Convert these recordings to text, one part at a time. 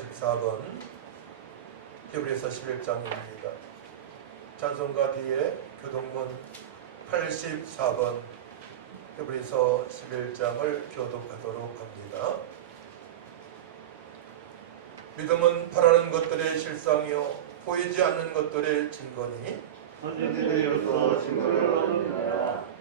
84번 히브리서 11장입니다. 찬송가 뒤에 교독문 84번 히브리서 11장을 교독하도록 합니다. 믿음은 바라는 것들의 실상이요 보이지 않는 것들의 증거니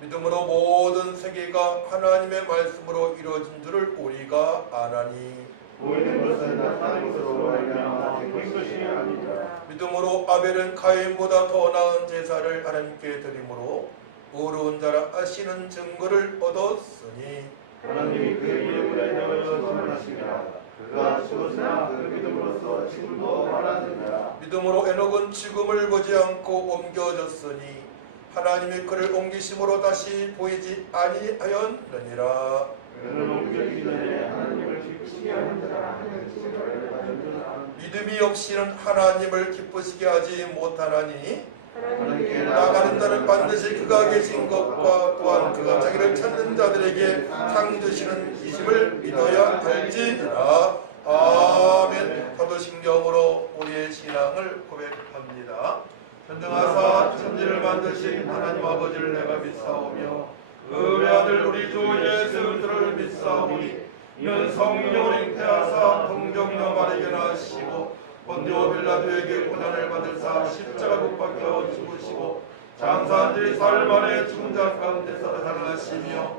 믿음으로 모든 세계가 하나님의 말씀으로 이루어진 줄을 우리가 아나니 보이는 것은 나타나는 것으로 말미암아 된 것이 아니라 믿음으로 아벨은 가인보다 더 나은 제사를 하나님께 드림으로 의로운 자라 하시는 증거를 얻었으니 하나님이 그의 이름을 증거하시니라. 그가 죽었으나 그 믿음으로써 지금도 살아있느니라. 믿음으로 에녹은 죽음을 보지 않고 옮겨졌으니 하나님이 그를 옮기심으로 다시 보이지 아니하였느니라. 그는 옮겨지기 전에 하나님을 기쁘시게 하는 자라 하는 증거를 받은 자라. 믿음이 없이는 하나님을 기쁘시게 하지 못하나니 하나님께 나가는 자는 반드시 그가 계신 것과 또한 그가 자기를 찾는 자들에게 상 주시는 이심을 믿어야 할지니라. 아멘. 사도신경으로 우리의 신앙을 고백합니다. 전능하사 천지를 만드신 하나님 아버지를 내가 믿사오며 그 아들 우리 주 예수 그리스도를 믿사오니 이는 성령을 잉태하사 동정녀 마리아에게 나시고 본디오 빌라도에게 고난을 받으사 십자가 못 박혀 죽으시고 장사한 지 사흘 만에 죽은 자 가운데서 살아나시며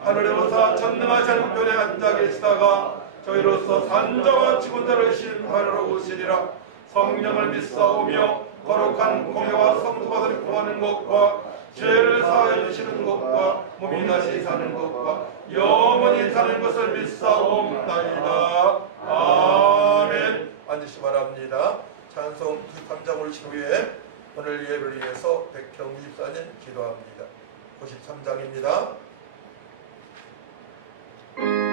하늘에 오사 전능하신 우편에 앉아 계시다가 저희로서 산자와 죽은 자를 심판하러 오시리라. 성령을 믿사오며 거룩한 공회와 성도받을 구하는 것과 죄를 사하여 주시는 것과 몸이 다시 사는 것과 영원히 사는 것을 믿사옵나이다. 아멘. 앉으시 바랍니다. 찬송 93장 올신 후에 오늘 예배를 위해서 백형우 집사님 기도합니다. 93장입니다. 그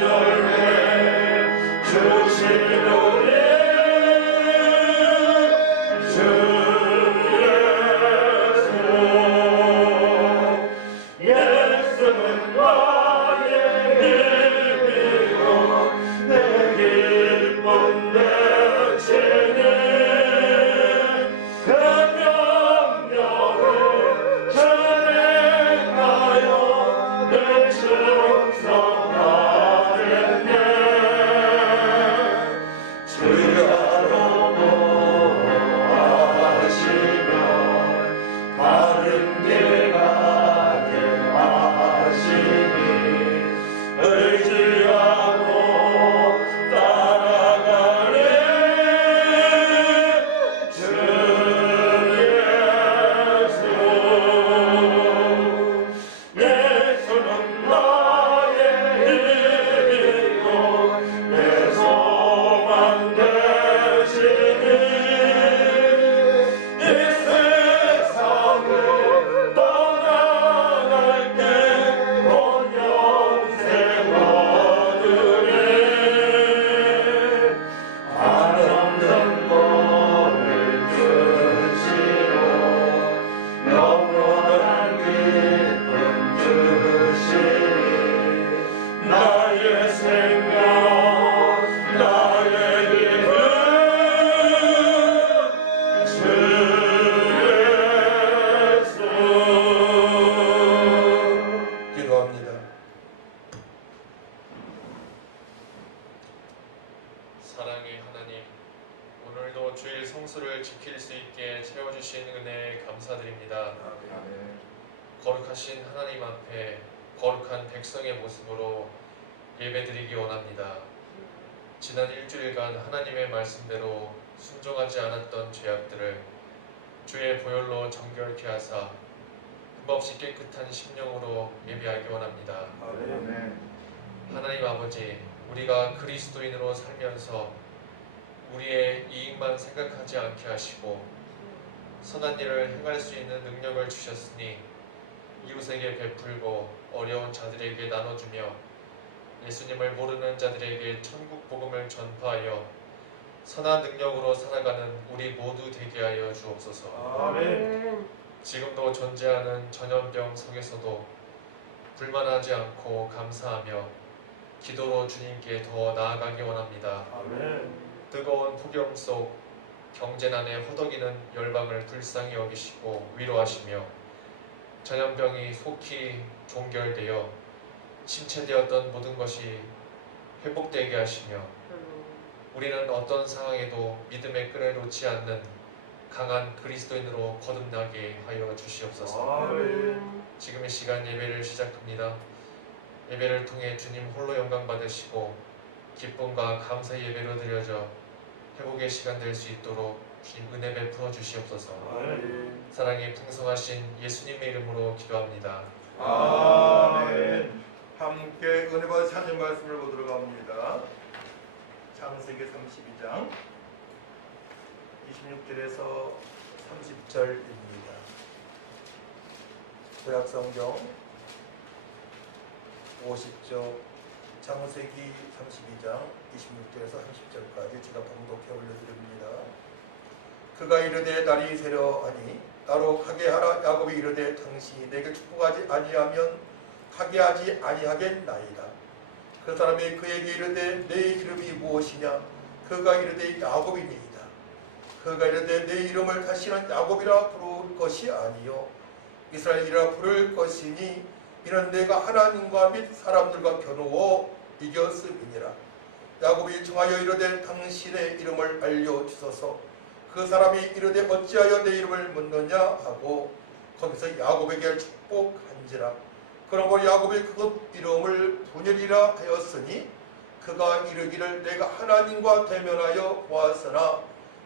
명령을 주일 성수를 지킬 수 있게 채워주신 은혜에 감사드립니다. 거룩하신 하나님 앞에 거룩한 백성의 모습으로 예배드리기 원합니다. 지난 일주일간 하나님의 말씀대로 순종하지 않았던 죄악들을 주의 보혈로 정결케 하사 흠없이 깨끗한 심령으로 예배하기 원합니다. 하나님 아버지, 우리가 그리스도인으로 살면서 우리의 이익만 생각하지 않게 하시고 선한 일을 행할 수 있는 능력을 주셨으니 이웃에게 베풀고 어려운 자들에게 나눠주며 예수님을 모르는 자들에게 천국 복음을 전파하여 선한 능력으로 살아가는 우리 모두 되게 하여 주옵소서. 지금도 존재하는 전염병 성에서도 불만하지 않고 감사하며 기도로 주님께 더 나아가기 원합니다. 뜨거운 폭염 속 경제난에 허덕이는 열방을 불쌍히 여기시고 위로하시며 전염병이 속히 종결되어 침체되었던 모든 것이 회복되게 하시며 우리는 어떤 상황에도 믿음의 끈을 놓지 않는 강한 그리스도인으로 거듭나게 하여 주시옵소서. 지금 이 시간 예배를 시작합니다. 예배를 통해 주님 홀로 영광 받으시고 기쁨과 감사의 예배로 드려져 회복의 시간 될 수 있도록 주님 은혜 베풀어 주시옵소서. 사랑이 풍성하신 예수님의 이름으로 기도합니다. 아멘. 함께 은혜 받으신 하나님 말씀을 보도록 합니다. 창세기 32장 26절에서 30절입니다. 구약성경 50쪽 창세기 32장 26절에서 30절까지 제가 봉독해 올려드립니다. 그가 이르되 날이 새려하니 나로 가게 하라. 야곱이 이르되 당신이 내게 축복하지 아니하면 가게 하지 아니하겠나이다. 그 사람이 그에게 이르되 내 이름이 무엇이냐? 그가 이르되 야곱이니이다. 그가 이르되 내 이름을 다시는 야곱이라 부를 것이 아니요 이스라엘이라 부를 것이니 이는 내가 하나님과 및 사람들과 겨누어 이겼음이니라. 야곱이 청하여 이르되 당신의 이름을 알려주소서. 그 사람이 이르되 어찌하여 내 이름을 묻느냐 하고 거기서 야곱에게 축복한지라. 그러므로 야곱이 그것 이름을 분열이라 하였으니 그가 이르기를 내가 하나님과 대면하여 보았으나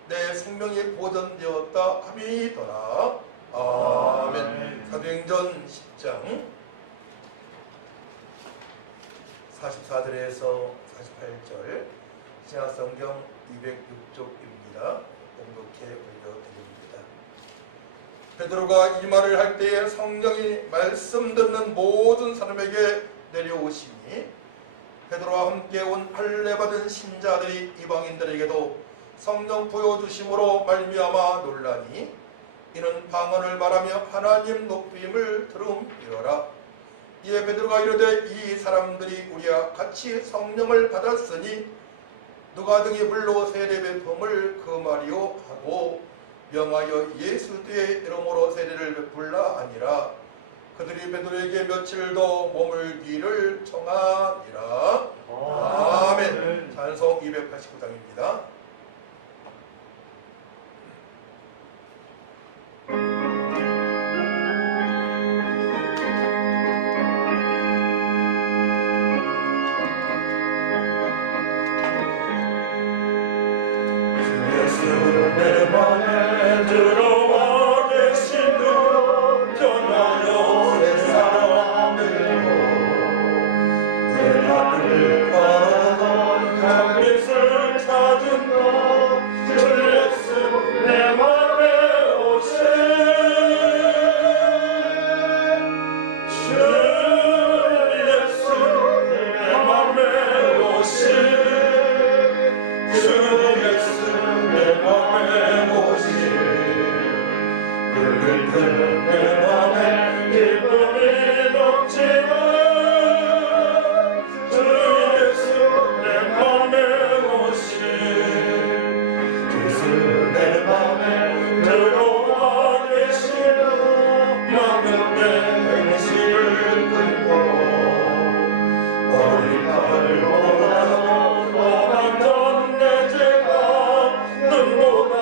내 생명이 보존되었다 함이더라. 아멘. 사도행전 10장 44절에서 48절 신약성경 206쪽입니다. 공독해 올려드립니다. 베드로가 이 말을 할 때에 성령이 말씀 듣는 모든 사람에게 내려오시니 베드로와 함께 온 할례받은 신자들이 이방인들에게도 성령 보여주심으로 말미암아 놀라니 이는 방언을 말하며 하나님 높임을 들음이로라. 이에 베드로가 이르되 이 사람들이 우리와 같이 성령을 받았으니 누가 등이 물로 세례 베품을 금하리요 하고 명하여 예수 뒤에 이름으로 세례를 베풀라 하니라. 그들이 베드로에게 며칠 더 머물기를 청하니라. 아멘. 찬송 289장입니다. 내 맘에 들어와 계시는 변하여 내 사랑들로 내 하늘 바라던 강빛을 찾은 너주 예수 내 맘에 오신 주 예수 내 맘에 오신 주 예수 내 맘에 오신 그를 내 맘에 기쁨이 넘치는 주 예수 내 맘에 오신 예수 내 맘에 들어와 계시는 영혼의 행실을 끊고 어린 날보다 더 많던 내 죄가 눈보다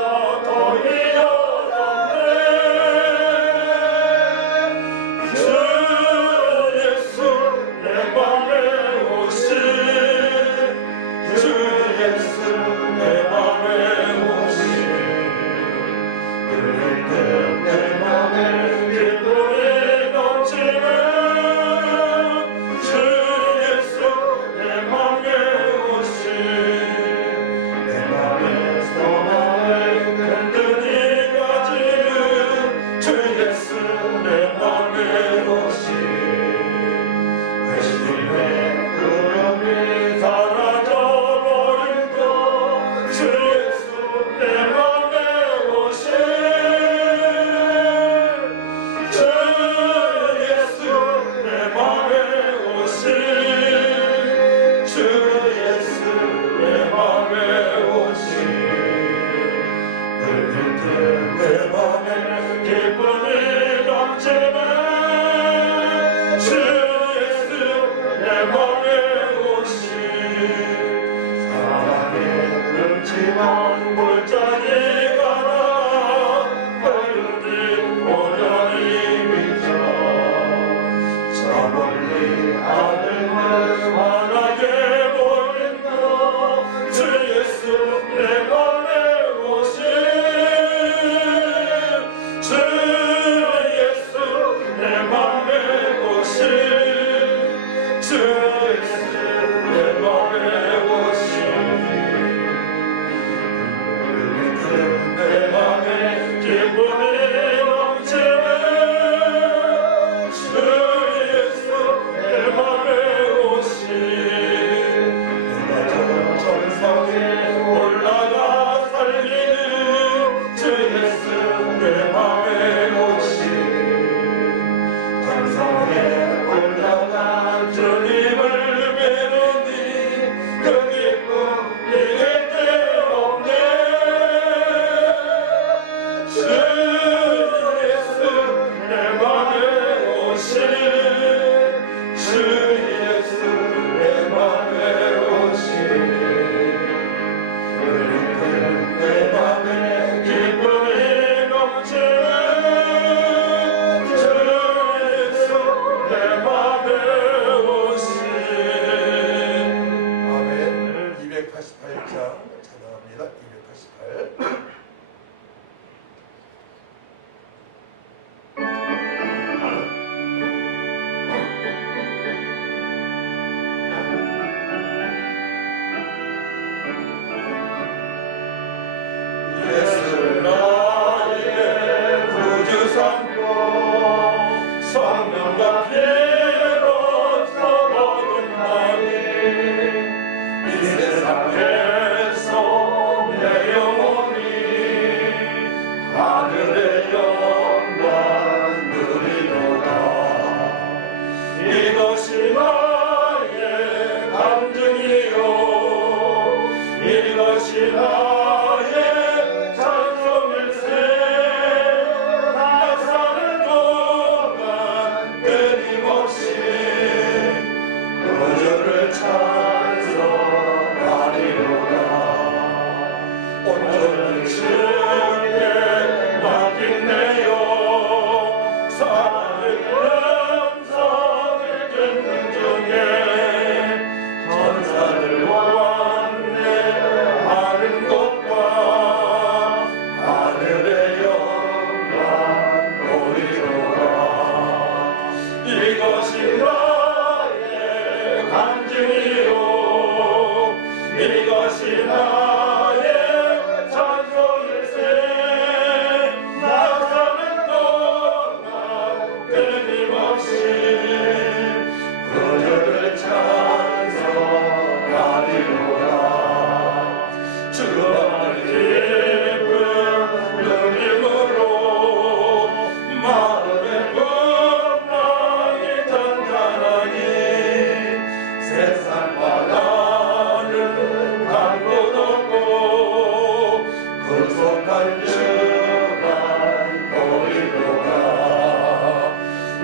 주만 보이도다.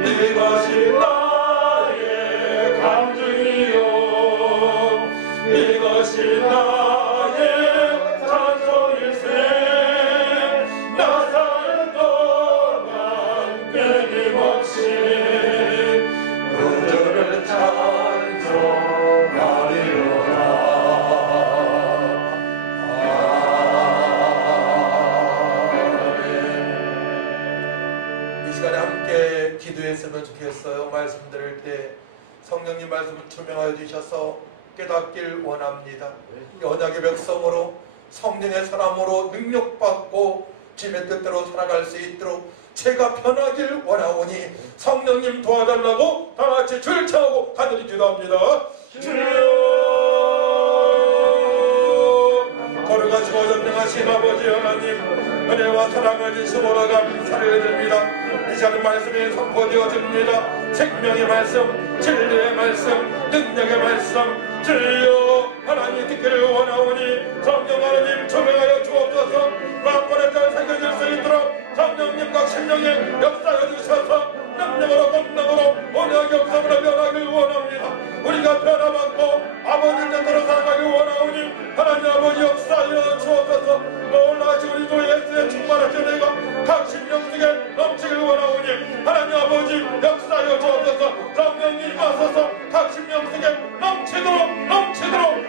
이것이 나의 간증이요 이것이 나의 찬송일세. 나 살 동안 끊임없이 그들을 찬송하리로다. 이 시간에 함께 기도했으면 좋겠어요. 말씀 들을 때 성령님 말씀을 투명하여 주셔서 깨닫길 원합니다. 언약의 백성으로 성령의 사람으로 능력받고 주님의 뜻대로 살아갈 수 있도록 제가 편하길 원하오니 성령님 도와달라고 다같이 주를 청하고 간절히 기도합니다. 주여 거룩하시고 전능하신 아버지 하나님, 은혜와 사랑을 주시므로 감사를 드립니다. 이 시간 말씀이 선포되어집니다. 생명의 말씀, 진리의 말씀, 능력의 말씀, 주여 하나님 듣기를 원하오니 성령 하나님 조명하여 주옵소서. 마음과 잘 새겨질 수 있도록 성령님과 심령에 역사해 주셔서 능력으로 권능으로 언약의 역사로 변하길 원합니다. 우리가 변화받고 아버지 뜻대로 살아가길 원하오니 하나님 아버지 역사하여 주옵소서. 놀라시 우리 주 예수의 충만하신 내가 각 심령 속에 넘치길 원하오니 하나님 아버지 역사하여 주옵소서. 성령님 하소서. 각 심령 속에 넘치도록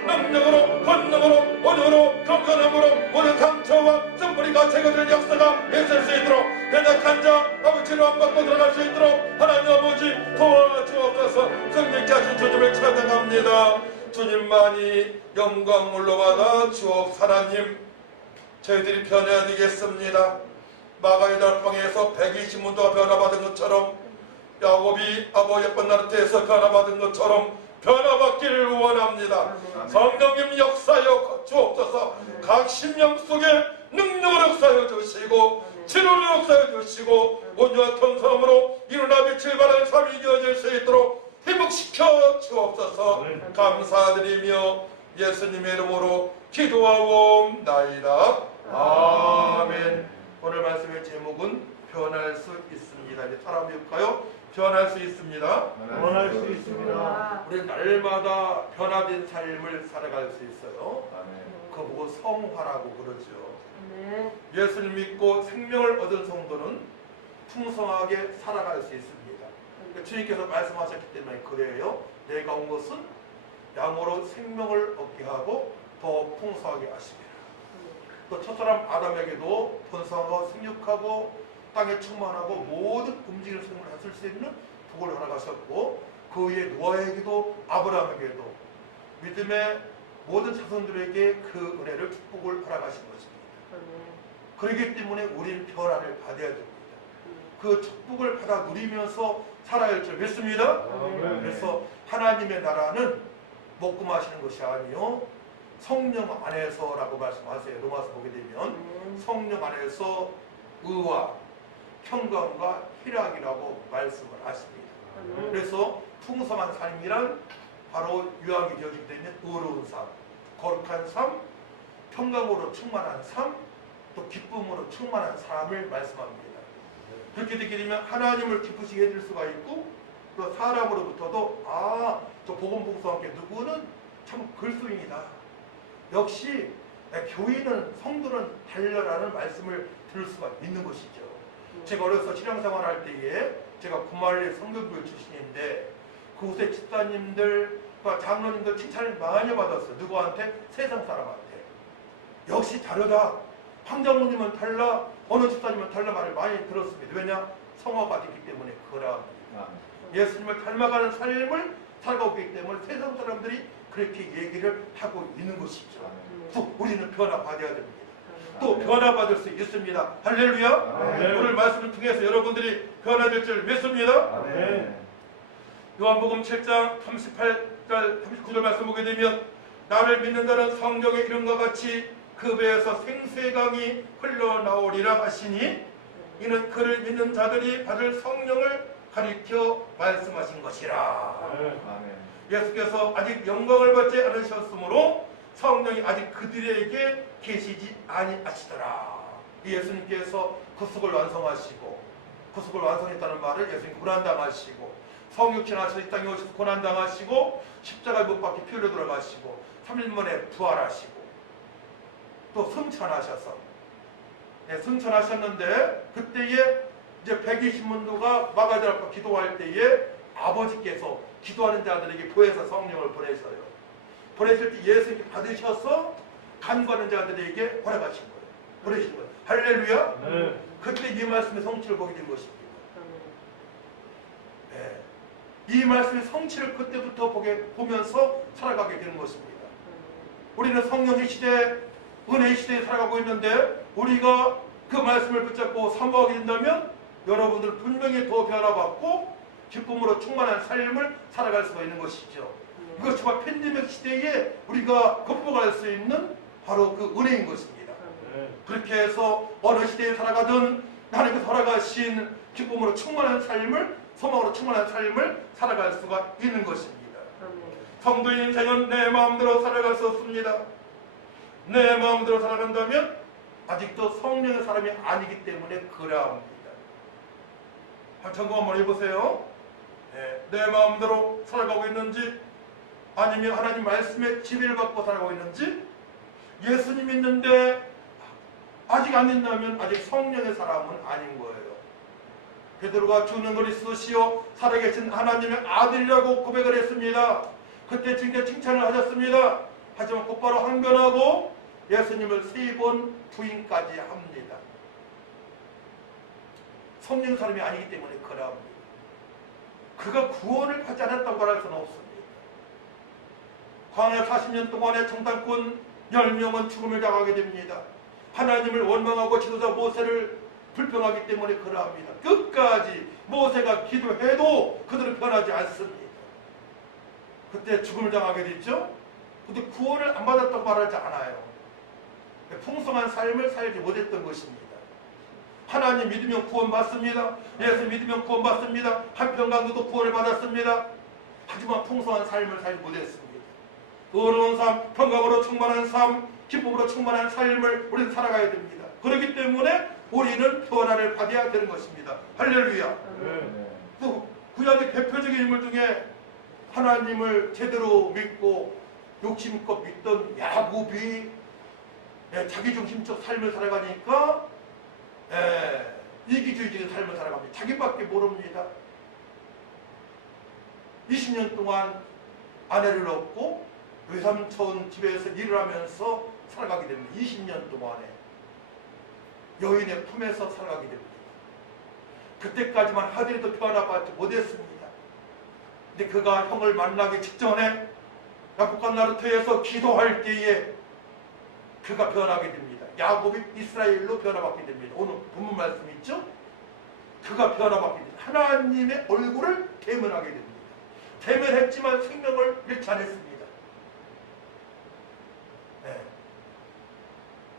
능력으로 권능으로 온유로 경건함으로 모든 상처와 쓴뿌리가 제거될 역사가 있을 수 있도록 연약한 자 아버지로 안 받고 들어갈 수 있도록 하나님 아버지 도와주옵소서. 성령께 하신 주님을 찬양합니다. 주님만이 영광 물러받아 주옵. 하나님 저희들이 변해야 되겠습니다. 마가의 달방에서 120문도가 변화받은 것처럼 야곱이 아버지의 뻔나르트에서 변화받은 것처럼 변화받기를 원합니다. 성령님 역사여 주옵소서. 각 심령 속에 능력을 역사여 주시고 치료를 역사여 주시고 온유와 평성함으로 일어나 빛을 발하는 삶이 되어질 수 있도록 회복시켜 주옵소서. 감사드리며 예수님의 이름으로 기도하옵나이다. 아멘. 오늘 말씀의 제목은 변할 수 있습니다. 이제 따라 볼까요? 변할 수 있습니다. 변할 수 있습니다. 우리는 날마다 변화된 삶을 살아갈 수 있어요. 그거 보고 성화라고 그러죠. 예수를 믿고 생명을 얻은 성도는 풍성하게 살아갈 수 있습니다. 주님께서 말씀하셨기 때문에 그래요. 내가 온 것은 양으로 생명을 얻게 하고 더 풍성하게 하십니다. 또 첫사람 아담에게도 번성하고 생육하고 땅에 충만하고 모든 움직이는 생물을 하실 수 있는 복을 허락하셨고 그 위에 노아에게도 아브라함에게도 믿음의 모든 자손들에게 그 은혜를 축복을 허락하신 것입니다. 그렇기 때문에 우리는 변화를 받아야 됩니다. 그 축복을 받아 누리면서 살아야 할 줄 믿습니다. 그래서 하나님의 나라는 먹고 마시는 것이 아니요 성령 안에서라고 말씀하세요. 로마서 보게 되면 성령 안에서 의와 평강과 희락이라고 말씀을 하십니다. 그래서 풍성한 삶이란 바로 유학이 되어지게 되면 의로운 삶, 거룩한 삶, 평강으로 충만한 삶, 또 기쁨으로 충만한 삶을 말씀합니다. 그렇게 되게 되면 하나님을 기쁘시게 해줄 수가 있고 또 사람으로부터도 저 복음 복수와 함께 누구는 참 글쓰인이다. 역시 교인은 성도는 달려라는 말씀을 들을 수가 있는 것이죠. 제가 어려서 신앙생활 할 때에 제가 구말리 성교교회 출신인데 그곳에 집사님들과 장로님들 칭찬을 많이 받았어요. 누구한테? 세상 사람한테. 역시 다르다. 황장로님은 달라, 어느 집사님은 달라 말을 많이 들었습니다. 왜냐? 성화가 됐기 때문에 그러합니다. 예수님을 닮아가는 삶을 살아가고 있기 때문에 세상 사람들이 그렇게 얘기를 하고 있는 것이죠. 또 우리는 변화받아야 됩니다. 또 변화받을 수 있습니다. 할렐루야. 오늘 말씀을 통해서 여러분들이 변화될 줄 믿습니다. 요한복음 7장 38절 39절 말씀 보게 되면 나를 믿는 자는 성경의 이름과 같이 그 배에서 생수의 강이 흘러나오리라 하시니 이는 그를 믿는 자들이 받을 성령을 가리켜 말씀하신 것이라. 예수께서 아직 영광을 받지 않으셨으므로 성령이 아직 그들에게 계시지 아니하시더라. 예수님께서 구속을 완성하시고, 구속을 완성했다는 말을 예수님 고난당하시고, 성육신하셔서 이 땅에 오셔서 고난당하시고, 십자가에 못 박혀 피 흘려 돌아가시고, 3일 만에 부활하시고, 또 승천하셔서, 승천하셨는데, 그때에 이제 120문도가 마가들 앞에 기도할 때에 아버지께서 기도하는 자들에게 보혜사 성령을 보내셔요. 보내실 때 예수님이 받으셔서 간구하는 자들에게 허락하신 거예요. 보내신 거예요. 할렐루야. 네. 그때 이 말씀의 성취를 보게 된 것입니다. 네. 이 말씀의 성취를 그때부터 보면서 살아가게 되는 것입니다. 우리는 성령의 시대, 은혜의 시대에 살아가고 있는데, 우리가 그 말씀을 붙잡고 사모하게 된다면 여러분들 분명히 더 변화받고 기쁨으로 충만한 삶을 살아갈 수가 있는 것이죠. 이것이 정말 팬데믹 시대에 우리가 극복할 수 있는 바로 그 은혜인 것입니다. 네. 그렇게 해서 어느 시대에 살아가든 하나님께서 허락하신 기쁨으로 충만한 삶을, 소망으로 충만한 삶을 살아갈 수가 있는 것입니다. 성도의 인생은 내 마음대로 살아갈 수 없습니다. 내 마음대로 살아간다면 아직도 성령의 사람이 아니기 때문에 그러합니다. 점검 한번 해보세요. 내 마음대로 살아가고 있는지, 아니면 하나님 말씀에 지배를 받고 살아가고 있는지, 예수님 믿는데 아직 안 된다면 아직 성령의 사람은 아닌 거예요. 베드로가 주는 그리스도시요 살아계신 하나님의 아들이라고 고백을 했습니다. 그때 칭찬을 하셨습니다. 하지만 곧바로 항변하고 예수님을 3번 부인까지 합니다. 성령 사람이 아니기 때문에 그러합니다. 그가 구원을 받지 않았다고 말할 수는 없습니다. 광야 40년 동안의 정탐꾼 10명은 죽음을 당하게 됩니다. 하나님을 원망하고 지도자 모세를 불평하기 때문에 그러합니다. 끝까지 모세가 기도해도 그들은 변하지 않습니다. 그때 죽음을 당하게 됐죠. 근데 구원을 안 받았다고 말하지 않아요. 풍성한 삶을 살지 못했던 것입니다. 하나님 믿으면 구원받습니다. 예수 믿으면 구원받습니다. 한평강도도 구원을 받았습니다. 하지만 풍성한 삶을 살지 못했습니다. 어려운 삶, 평강으로 충만한 삶, 기쁨으로 충만한 삶을 우리는 살아가야 됩니다. 그렇기 때문에 우리는 변화를 받아야 되는 것입니다. 할렐루야. 네. 또 구약의 대표적인 인물 중에 하나님을 제대로 믿고 욕심껏 믿던 야곱이 자기중심적 삶을 살아가니까 이기주의적인 삶을 살아갑니다. 자기밖에 모릅니다. 20년 동안 아내를 얻고 외삼촌 집에서 일을 하면서 살아가게 됩니다. 20년 동안에 여인의 품에서 살아가게 됩니다. 그때까지만 하더라도 변화받지 못했습니다. 근데 그가 형을 만나기 직전에 야곱과 나루터에서 기도할 때에 그가 변하게 됩니다. 야곱이 이스라엘로 변화받게 됩니다. 오늘 본문 말씀 있죠? 그가 변화받게 됩니다. 하나님의 얼굴을 대면하게 됩니다. 대면했지만 생명을 잃지 않았습니다.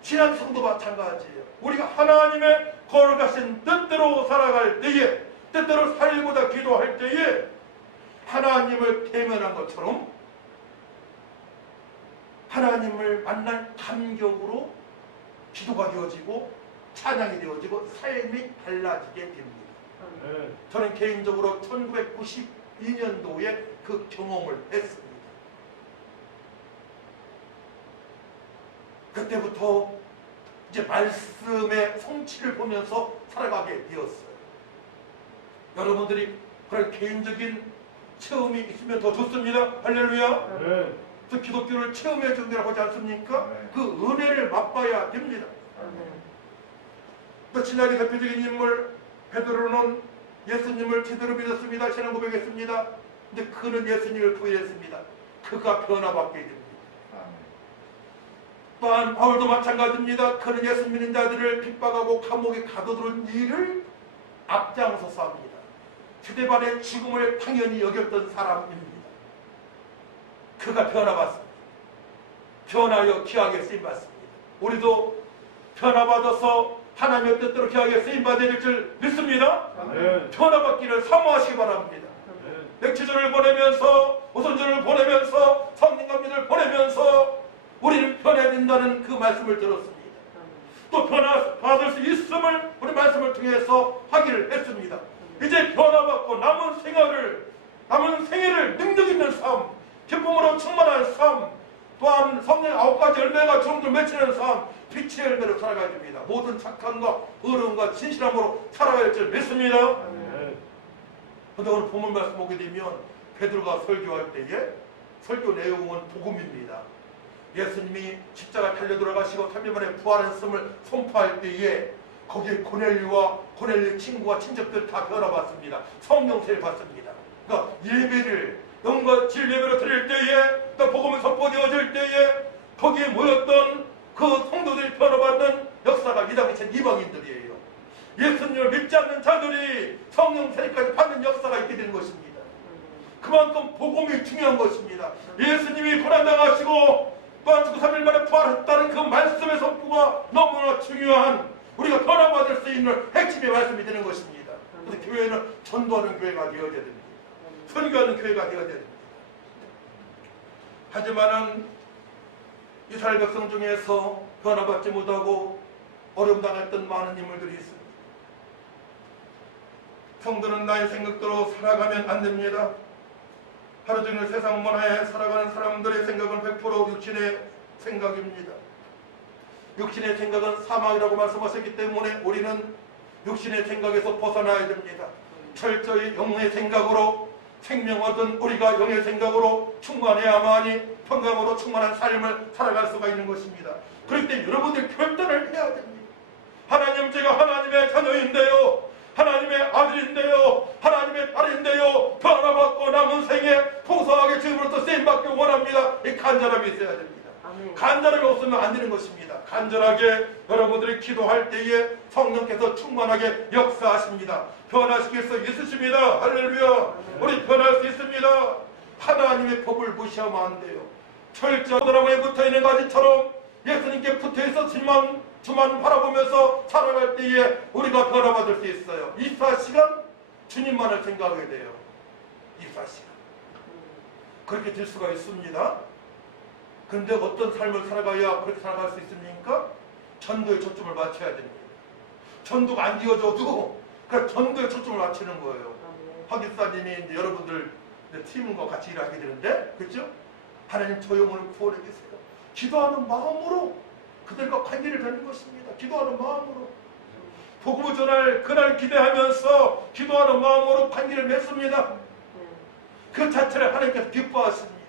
신앙 성도 마찬가지예요. 우리가 하나님의 거룩하신 뜻대로 살아갈 때에, 뜻대로 살고자 기도할 때에 하나님을 대면한 것처럼 하나님을 만난 감격으로 기도가 되어지고 찬양이 되어지고 삶이 달라지게 됩니다. 네. 저는 개인적으로 1992년도에 그 경험을 했습니다. 그때부터 이제 말씀의 성취를 보면서 살아가게 되었어요. 여러분들이 그런 개인적인 체험이 있으면 더 좋습니다. 할렐루야. 네. 또 기독교를 체험해 준다고 하지 않습니까? 그 은혜를 맛봐야 됩니다. 또 신약의 대표적인 인물 베드로는 예수님을 제대로 믿었습니다. 신앙 고백했습니다. 근데 그는 예수님을 부인했습니다. 그가 변화받게 됩니다. 또한 바울도 마찬가지입니다. 그는 예수 믿는 자들을 핍박하고 감옥에 가둬두는 일을 앞장서서 합니다. 스데반의 죽음을 당연히 여겼던 사람입니다. 그가 변화받습니다. 변하여 귀하게 쓰임받습니다. 우리도 변화받아서 하나님의 뜻대로 귀하게 쓰임받을 줄 믿습니다. 네. 변화받기를 사모하시기 바랍니다. 네. 맥주전을 보내면서 오선전을 보내면서 성령감리를 보내면서 우리는 변해야 된다는 그 말씀을 들었습니다. 또 변화받을 수 있음을 우리 말씀을 통해서 확인을 했습니다. 이제 변화받고 남은 생애를 능력 있는 삶, 기쁨으로 충만한 삶, 또한 성령 9가지 열매가 주름을 맺히는 삶, 빛의 열매로 살아가야 됩니다. 모든 착함과 의로움과 진실함으로 살아갈 줄 믿습니다. 그런데 오늘 본문 말씀 보게 되면 베드로가 설교할 때에 설교 내용은 복음입니다. 예수님이 십자가 달려 돌아가시고 3일 만에 부활했음을 선포할 때에 거기에 고넬료의 친구와 친척들 다 변화받습니다. 성령세를 받습니다. 그러니까 예배를 영과 질 예배로 드릴 때에 또 복음이 선포되어질 때에 거기에 모였던 그 성도들이 변화받는 역사가 이 당시엔 이방인들이에요. 예수님을 믿지 않는 자들이 성령세례까지 받는 역사가 있게 되는 것입니다. 그만큼 복음이 중요한 것입니다. 예수님이 고난당하시고 또한 죽고 3일 만에 부활했다는 그 말씀의 선포가 너무나 중요한 우리가 변화받을 수 있는 핵심의 말씀이 되는 것입니다. 그래서 교회는 전도하는 교회가 되어야 됩니다. 선교하는 교회가 되어야 됩니다. 하지만은 이스라엘 백성 중에서 변화받지 못하고 어려움 당했던 많은 인물들이 있습니다. 성도는 나의 생각대로 살아가면 안 됩니다. 하루 종일 세상 문화에 살아가는 사람들의 생각은 100% 육신의 생각입니다. 육신의 생각은 사망이라고 말씀하셨기 때문에 우리는 육신의 생각에서 벗어나야 됩니다. 철저히 영의 생각으로 생명 얻은 우리가 영의 생각으로 충만해야만이 평강으로 충만한 삶을 살아갈 수가 있는 것입니다. 그럴 때 여러분들 결단을 해야 됩니다. 하나님, 제가 하나님의 자녀인데요, 하나님의 아들인데요, 하나님의 딸인데요, 변화받고 남은 생에 풍성하게 지금부터 쓰임받기 원합니다. 이 간절함이 있어야 됩니다. 간절함이 없으면 안 되는 것입니다. 간절하게 여러분들이 기도할 때에 성령께서 충만하게 역사하십니다. 변화시킬 수 있으십니다. 할렐루야. 우리 변할 수 있습니다. 하나님의 법을 무시하면 안 돼요. 철저히 나무에 붙어있는 가지처럼 예수님께 붙어있었지만 주만 바라보면서 살아갈 때에 우리가 변화받을 수 있어요. 24시간 주님만을 생각하게 돼요. 24시간 그렇게 될 수가 있습니다. 그런데 어떤 삶을 살아가야 그렇게 살아갈 수 있습니까? 전도에 초점을 맞춰야 됩니다. 전도가 안 되어져도 그러니까 전도에 초점을 맞추는 거예요. 박입사님이 이제 여러분들 팀과 같이 일을 하게 되는데, 그렇죠? 하나님 저 영혼을 구원해 주세요. 기도하는 마음으로 그들과 관계를 맺는 것입니다. 기도하는 마음으로 복음을 전할 그날 기대하면서 기도하는 마음으로 관계를 맺습니다. 그 자체를 하나님께서 기뻐하십니다.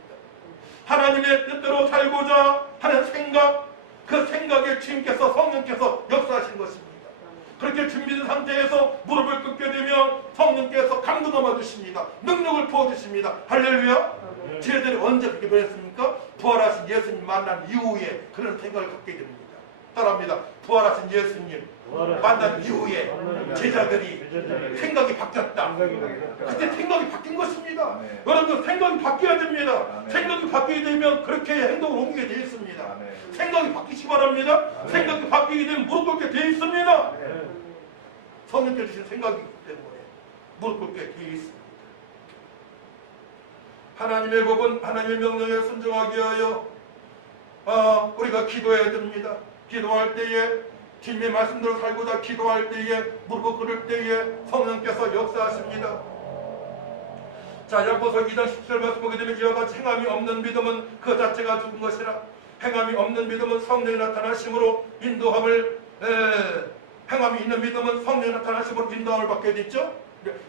하나님의 뜻대로 살고자 하는 생각, 그 생각에 주님께서 성령께서 역사하신 것입니다. 그렇게 준비된 상태에서 무릎을 꿇게 되면 성령께서 감동 감아 주십니다. 능력을 부어주십니다. 할렐루야. 제자들이 언제 그렇게 변했습니까? 부활하신 예수님 만난 이후에 그런 생각을 갖게 됩니다. 따라합니다. 부활하신 예수님 만난 이후에 제자들이 생각이 바뀌었다. 그때 생각이 바뀐 것입니다. 여러분들 생각이 바뀌어야 됩니다. 생각이 바뀌게 되면 그렇게 행동을 옮기게 되어 있습니다. 생각이 바뀌시 바랍니다. 생각이 바뀌게 되면 무릎 꿇게 되어 있습니다. 성령께 주신 생각이기 때문에 무릎 꿇게 되어 있습니다. 하나님의 법은 하나님의 명령에 순종하기 위하여 우리가 기도해야 됩니다. 기도할 때에 주님의 말씀대로 살고자 기도할 때에 무릎을 꿇을 때에 성령께서 역사하십니다. 자, 야고보서 2장 10절 말씀 보게 되면 이와 같이 행함이 없는 믿음은 그 자체가 죽은 것이라. 행함이 없는 믿음은 성령이 나타나심으로 인도함을 행함이 있는 믿음은 성령이 나타나심으로 인도함을 받게 됐죠.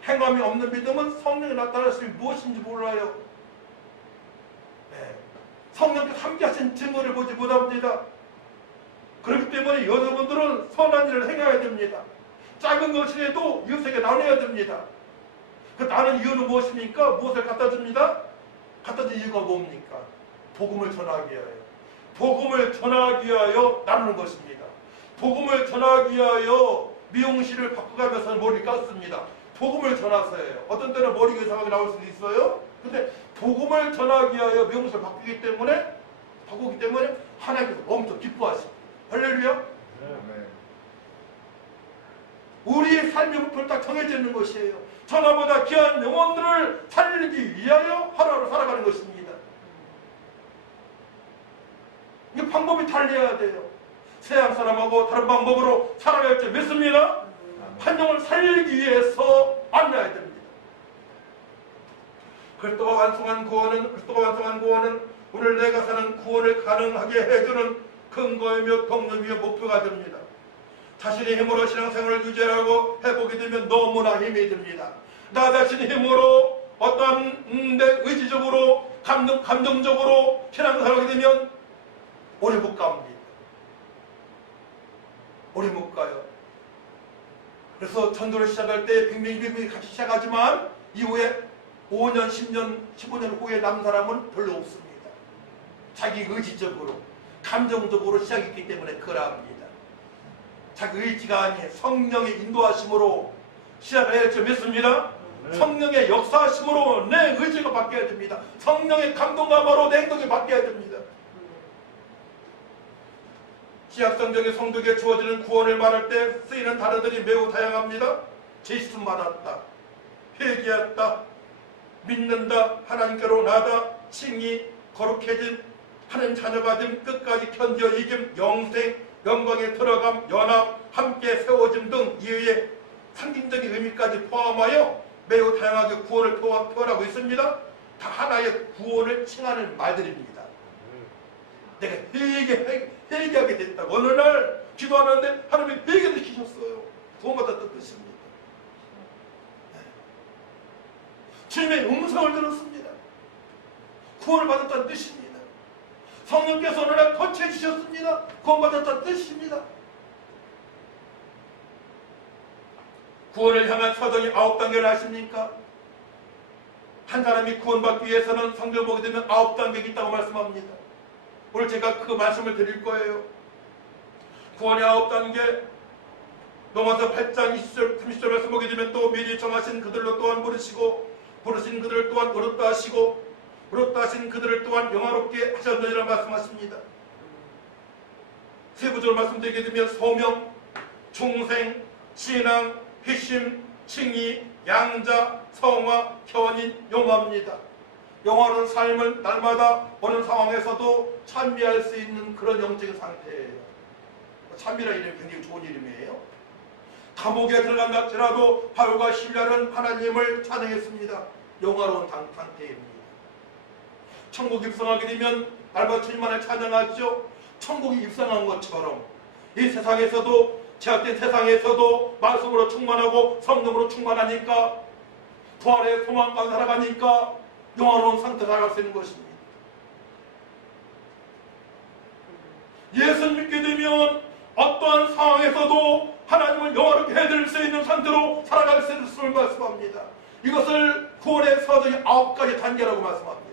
행함이 없는 믿음은 성령이 나타나심이 무엇인지 몰라요. 성령께서 함께하신 증거를 보지 못합니다. 그렇기 때문에 여러분들은 선한 일을 행해야 됩니다. 작은 것이라도 이웃에게 나눠야 됩니다. 그 나는 이유는 무엇입니까? 무엇을 갖다 줍니다? 갖다 준 이유가 뭡니까? 복음을 전하기 위하여. 복음을 전하기 위하여 나누는 것입니다. 복음을 전하기 위하여 미용실을 바꿔가면서 머리를 깎습니다. 복음을 전하서예요. 어떤 때는 머리가 이상하게 나올 수도 있어요. 근데 복음을 전하기 위하여 미용실을 바꾸기 때문에 하나님께서 엄청 기뻐하십니다. 할렐루야. 우리의 삶의 목표를 딱 정해져 있는 것이에요. 천하보다 귀한 영혼들을 살리기 위하여 하루하루 살아가는 것입니다. 이 방법이 달라야 돼요. 서양 사람하고 다른 방법으로 살아갈 줄 믿습니다. 한 영을 살리기 위해서 만나야 됩니다. 그리스도가 완성한 구원은 오늘 내가 사는 구원을 가능하게 해주는 근거이며 동력이며 목표가 됩니다. 자신의 힘으로 신앙생활을 유지하고 해보게 되면 너무나 힘이 듭니다. 나 자신의 힘으로 어떠한 내 의지적으로 감정적으로 신앙생활하게 되면 오래 못 갑니다. 오래 못 가요. 그래서 전도를 시작할 때 빙빙빙빙 같이 시작하지만 이후에 5년, 10년, 15년 후에 남은 사람은 별로 없습니다. 자기 의지적으로, 감정적으로 시작했기 때문에 그러합니다. 자기 의지가 아닌 성령의 인도하심으로 시작을 해야 할 줄 믿습니다. 성령의 역사하심으로 내 의지가 바뀌어야 됩니다. 성령의 감동감으로 내 행동이 바뀌어야 됩니다. 신약성경의 성도에게 주어지는 구원을 말할 때 쓰이는 단어들이 매우 다양합니다. 제시씀 받았다, 회개했다, 믿는다, 하나님께로 나다, 칭의, 거룩해짐, 하는 자녀가 됨, 끝까지 견뎌 이김, 영생, 영광에 들어감, 연합, 함께 세워짐 등 이외의 상징적인 의미까지 포함하여 매우 다양하게 구원을 표현하고 있습니다. 다 하나의 구원을 칭하는 말들입니다. 내가 회개하게 됐다고 어느 날 기도하는데 하나님이 회개를 시키셨어요. 구원받았다는 뜻입니다. 주님의 음성을 들었습니다. 구원을 받았다는 뜻입니다. 성령께서 어느 날 거치해 주셨습니다. 구원받았다는 뜻입니다. 구원을 향한 서정이 9단계를 아십니까? 한 사람이 구원받기 위해서는 성경 보게 되면 9단계가 있다고 말씀합니다. 오늘 제가 그 말씀을 드릴 거예요. 구원의 9단계, 로마서 8장 20절, 30절 말씀 보게 되면 또 미리 정하신 그들로 또한 부르신 그들을 또한 의롭다 하시고 의롭다 하신 그들을 또한 영화롭게 하셨느니라 말씀하십니다. 세부적으로 말씀드리게 되면 소명, 중생, 신앙, 회심, 칭의, 양자, 성화, 견인, 용화입니다. 영화는 삶을 날마다 어느 상황에서도 찬미할 수 있는 그런 영적인 상태예요. 찬미라는 이름이 굉장히 좋은 이름이에요. 감옥에 들어간다 할지라도 바울과 실라는 하나님을 찬양했습니다. 영화로운 상태입니다. 천국 입성하게 되면 알바천만을 찬양하죠. 천국이 입성한 것처럼 이 세상에서도 제약된 세상에서도 말씀으로 충만하고 성령으로 충만하니까 부활의 소망과 살아가니까 영화로운 상태로 살아갈 수 있는 것입니다. 예수를 믿게 되면 어떠한 상황에서도 하나님을 영화롭게 해드릴 수 있는 상태로 살아갈 수 있음을 말씀합니다. 이것을 구원의 서정의 9가지 단계라고 말씀합니다.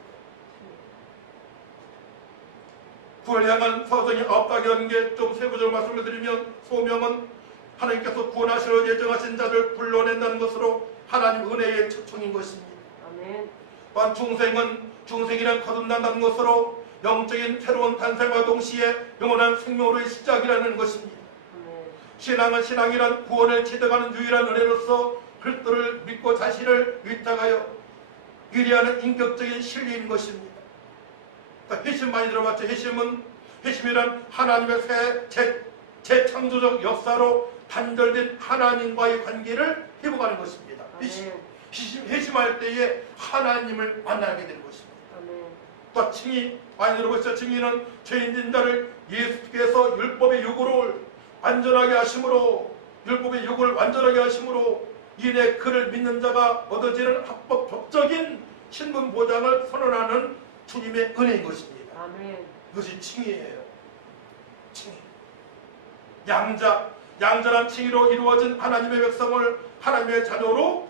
구원을 향한 서정의 9단계라는 게 좀 세부적으로 말씀을 드리면, 소명은 하나님께서 구원하시려 예정하신 자를 불러낸다는 것으로 하나님 은혜의 초청인 것입니다. 아멘. 또한 중생이란 거듭난다는 것으로 영적인 새로운 탄생과 동시에 영원한 생명으로의 시작이라는 것입니다. 신앙은 신앙이란 구원을 체득하는 유일한 은혜로서 그리스도를 믿고 자신을 위탁하여 위리하는 인격적인 신리인 것입니다. 회심 많이 들어봤죠? 회심이란 하나님의 재창조적 역사로 단절된 하나님과의 관계를 회복하는 것입니다. 회심할 때에 하나님을 만나게 되는 것입니다. 또 칭의 많이 들어보셨죠? 칭의는 죄인된 자를 예수께서 율법의 요구를 완전하게 하심으로 이내 그를 믿는 자가 얻어지는 합법적인 신분 보장을 선언하는 주님의 은혜인 것입니다. 아멘. 이것이 칭의예요. 칭의. 양자란 칭의로 이루어진 하나님의 백성을 하나님의 자녀로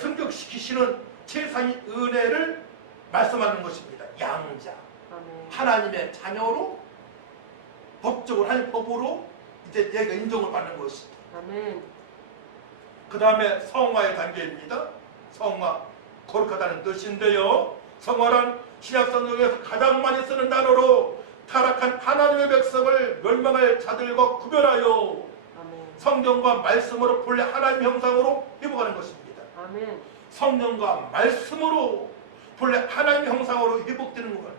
승격시키시는 최상의 은혜를 말씀하는 것입니다. 양자. 아멘. 하나님의 자녀로 법적으로 하나님 법으로 이제 얘가 인정을 받는 것입니다. 아멘. 그 다음에 성화의 단계입니다. 성화, 거룩하다는 뜻인데요. 성화란 신약성경에서 가장 많이 쓰는 단어로 타락한 하나님의 백성을 멸망할 자들과 구별하여 아멘. 성경과 말씀으로 본래 하나님 형상으로 회복하는 것입니다. 아멘. 성령과 말씀으로 본래 하나님 형상으로 회복되는 겁니다.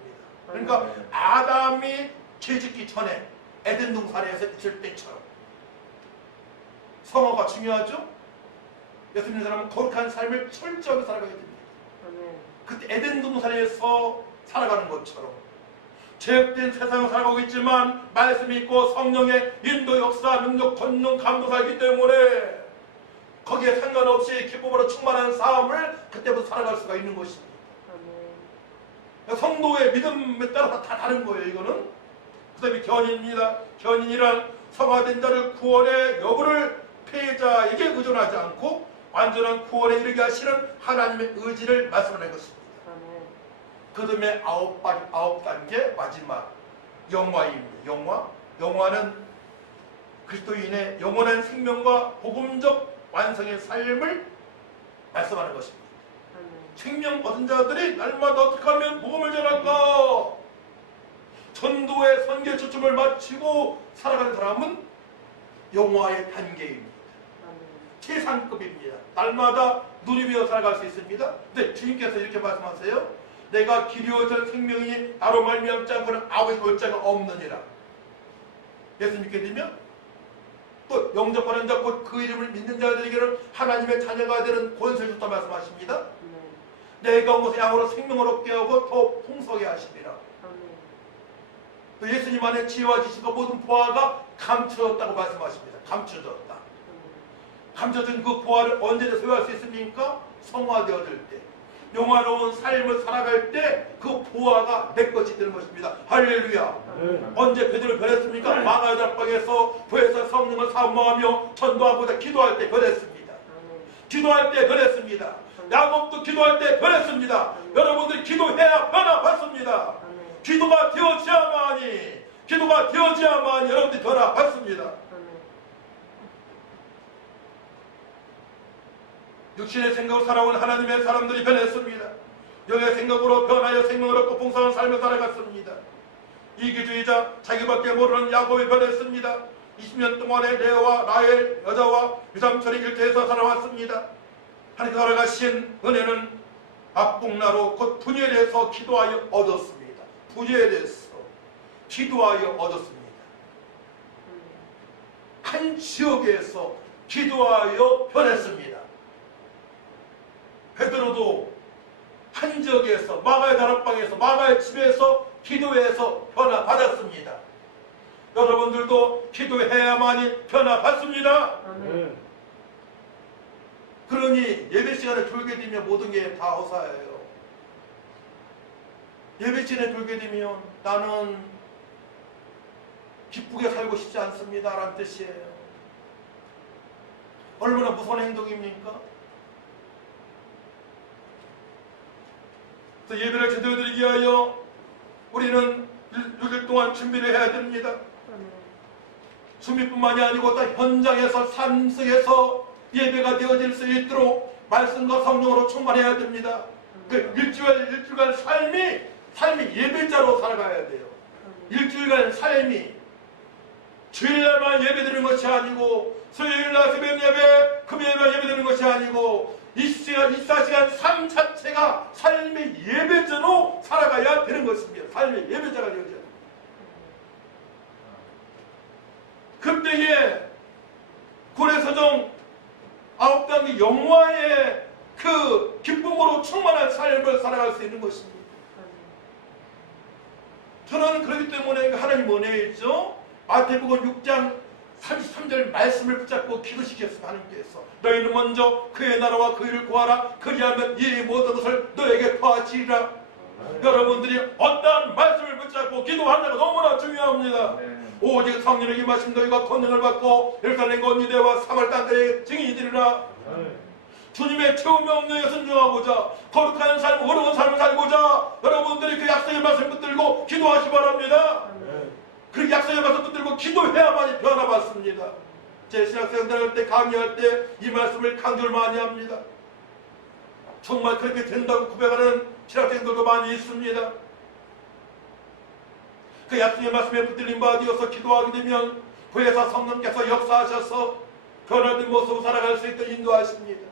그러니까 아담이 죄짓기 전에 에덴 동산에서 있을 때처럼. 성화가 중요하죠? 예수 믿는 사람은 거룩한 삶을 철저하게 살아가야 됩니다. 그때 에덴 동산에서 살아가는 것처럼 죄악된 세상을 살아가고 있지만 말씀이 있고 성령의 인도, 역사, 능력, 권능, 감동사이기 때문에 거기에 상관없이 기쁨으로 충만한 삶을 그때부터 살아갈 수가 있는 것입니다. 성도의 믿음에 따라서 다 다른 거예요. 이거는 그 다음에 견인입니다. 견인이란 성화된 자를 구원의 여부를 피해자에게 의존하지 않고 완전한 구원에 이르게 하시는 하나님의 의지를 말씀하는 것입니다. 그 다음에 아홉 단계 마지막 영화입니다. 영화는 그리스도인의 영원한 생명과 복음적 완성의 삶을 말씀하는 것입니다. 생명 얻은 자들이 날마다 어떻게 하면 복음을 전할까? 전도의 선교 초점을 마치고 살아가는 사람은 영화의 단계입니다. 최상급입니다. 날마다 누리며 살아갈 수 있습니다. 근데 주님께서 이렇게 말씀하세요. 내가 길이 얻은 생명이 나로 말미암지 않고는 아버지 볼 자가 없느니라. 예수 믿게 되면 또 영접하는 자 곧 그 이름을 믿는 자들에게는 하나님의 자녀가 되는 권세를 줬다 말씀하십니다. 내가 온 것을 양으로 생명을 얻게 하고 더 풍성하게 하시리라. 또 예수님 안에 지혜와 지식과 모든 보화가 감춰졌다고 말씀하십니다. 감춰졌다. 감춰진 그 보화를 언제 소유할 수 있습니까? 성화되어질 때. 영화로운 삶을 살아갈 때 그 보화가 내 것이 되는 것입니다. 할렐루야. 언제 베드로 변했습니까? 마가의 다락방에서 부에서 성령을 사모하며 전도하고자 기도할 때 변했습니다. 기도할 때 변했습니다. 야곱도 기도할 때 변했습니다. 여러분들이 기도해야 변화받습니다. 기도가 되어져야만이 여러분들이 변화받습니다. 육신의 생각으로 살아온 하나님의 사람들이 변했습니다. 영의 생각으로 변하여 생명을 얻고 풍성한 삶을 살아갔습니다. 이기주의자 자기밖에 모르는 야곱이 변했습니다. 20년 동안의 레아와 라헬 여자와 유삼촌이 일터에서 살아왔습니다. 하나님 살아가신 은혜는 앞북나로 곧 분열해서 기도하여 얻었습니다. 분열해서 기도하여 얻었습니다. 한 지역에서 기도하여 변했습니다. 베드로도 한 지역에서 마가의 다락방에서 마가의 집에서 기도해서 변화받았습니다. 여러분들도 기도해야만이 변화받습니다. 그러니 예배 시간에 졸게 되면 모든 게 다 허사예요. 예배 시간에 졸게 되면 나는 기쁘게 살고 싶지 않습니다 라는 뜻이에요. 얼마나 무서운 행동입니까? 그래서 예배를 제대로 드리기 위하여 우리는 6일 동안 준비를 해야 됩니다. 준비뿐만이 아니고 또 현장에서 삶 속에서 예배가 되어질 수 있도록 말씀과 성령으로 충만해야 됩니다. 그 일주일간 삶이 예배자로 살아가야 돼요. 일주일간 삶이 주일날만 예배드리는 것이 아니고 수요일날 새벽 예배, 금요일만 예배드리는 것이 아니고 24시간 삶 자체가 삶의 예배자로 살아가야 되는 것입니다. 삶의 예배자가 되어져야 됩니다. 그때에 고래서정 9단계 영화의 그 기쁨으로 충만한 삶을 살아갈 수 있는 것입니다. 저는 그렇기 때문에 하나님 은혜에 있죠. 마태복음 6장 33절 말씀을 붙잡고 기도시켰습니다. 하나님께서 너희는 먼저 그의 나라와 그 일을 구하라. 그리하면 이 모든 것을 너에게 더하시리라. 여러분들이 어떠한 말씀을 붙잡고 기도하느냐가 너무나 중요합니다. 오직 성령의 임하심 너희가 권능을 받고 예루살렘과 온 유대와 사마리아 땅들의 증인이 되리라. 주님의 체험이 없는 데 순종하고자 거룩한 삶, 어려운 삶을 살고자 여러분들이 그 약속의 말씀 붙들고 기도하시 바랍니다. 그 약속의 말씀 붙들고 기도해야만이 변화받습니다. 제 신학생들 할 때 강의할 때 이 말씀을 강조를 많이 합니다. 정말 그렇게 된다고 고백하는 신학생들도 많이 있습니다. 그 약속의 말씀에 붙들린 바 되어서 기도하게 되면 부에서 성령께서 역사하셔서 변화된 모습으로 살아갈 수 있도록 인도하십니다.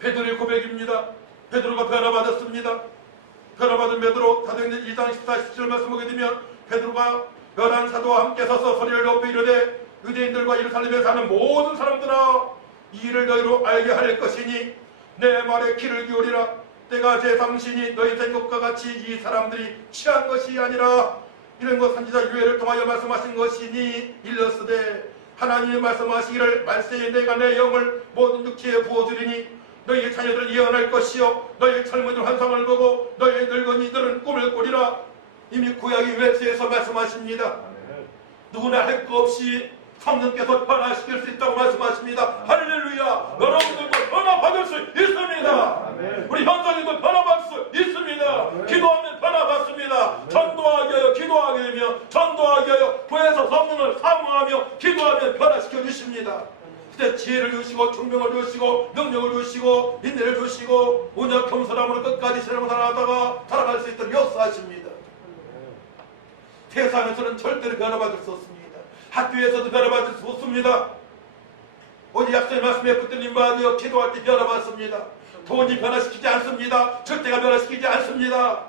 베드로의 고백입니다. 베드로가 변화받았습니다. 변화받은 베드로 사도행전 2장 14, 17절 말씀 보게 되면 베드로가 열한 사도와 함께 서서 소리를 높이 이르되 유대인들과 예루살렘에 사는 모든 사람들아 이 일을 너희로 알게 할 것이니 내 말에 귀를 기울이라. 때가 제 당신이 너희 생각과 같이 이 사람들이 취한 것이 아니라 이런 것 선지자 유엘을 통하여 말씀하신 것이니 일렀으되 하나님이 말씀하시기를 말세에 내가 내 영을 모든 육체에 부어주리니 너희의 자녀들은 예언할 것이요 너희의 젊은이들 환상을 보고 너희의 늙은이들은 꿈을 꾸리라. 이미 구약의 웹스에서 말씀하십니다. 누구나 할 것 없이 성령께서 변화시킬 수 있다고 말씀하십니다. 할렐루야. 여러분들도 변화받을 수 있습니다. 우리 현장에도 변화받을 수 있습니다. 기도하면 변화받습니다. 전도하게 하여 기도하게 되며 전도하게 하여 교회에서 성령을 사모하며 기도하면 변화시켜 주십니다. 그때 지혜를 주시고 총명을 주시고 능력을 주시고 인내를 주시고 온유한 겸손함으로 끝까지 신앙을 살아가다가 살아갈 수 있도록 역사하십니다. 세상에서는 절대로 변화받을 수 없습니다. 학교에서도 변화받을 수 없습니다. 오직 약속의 말씀에 붙들림 받으며 기도할 때 변화받습니다. 돈이 변화시키지 않습니다. 절대가 변화시키지 않습니다.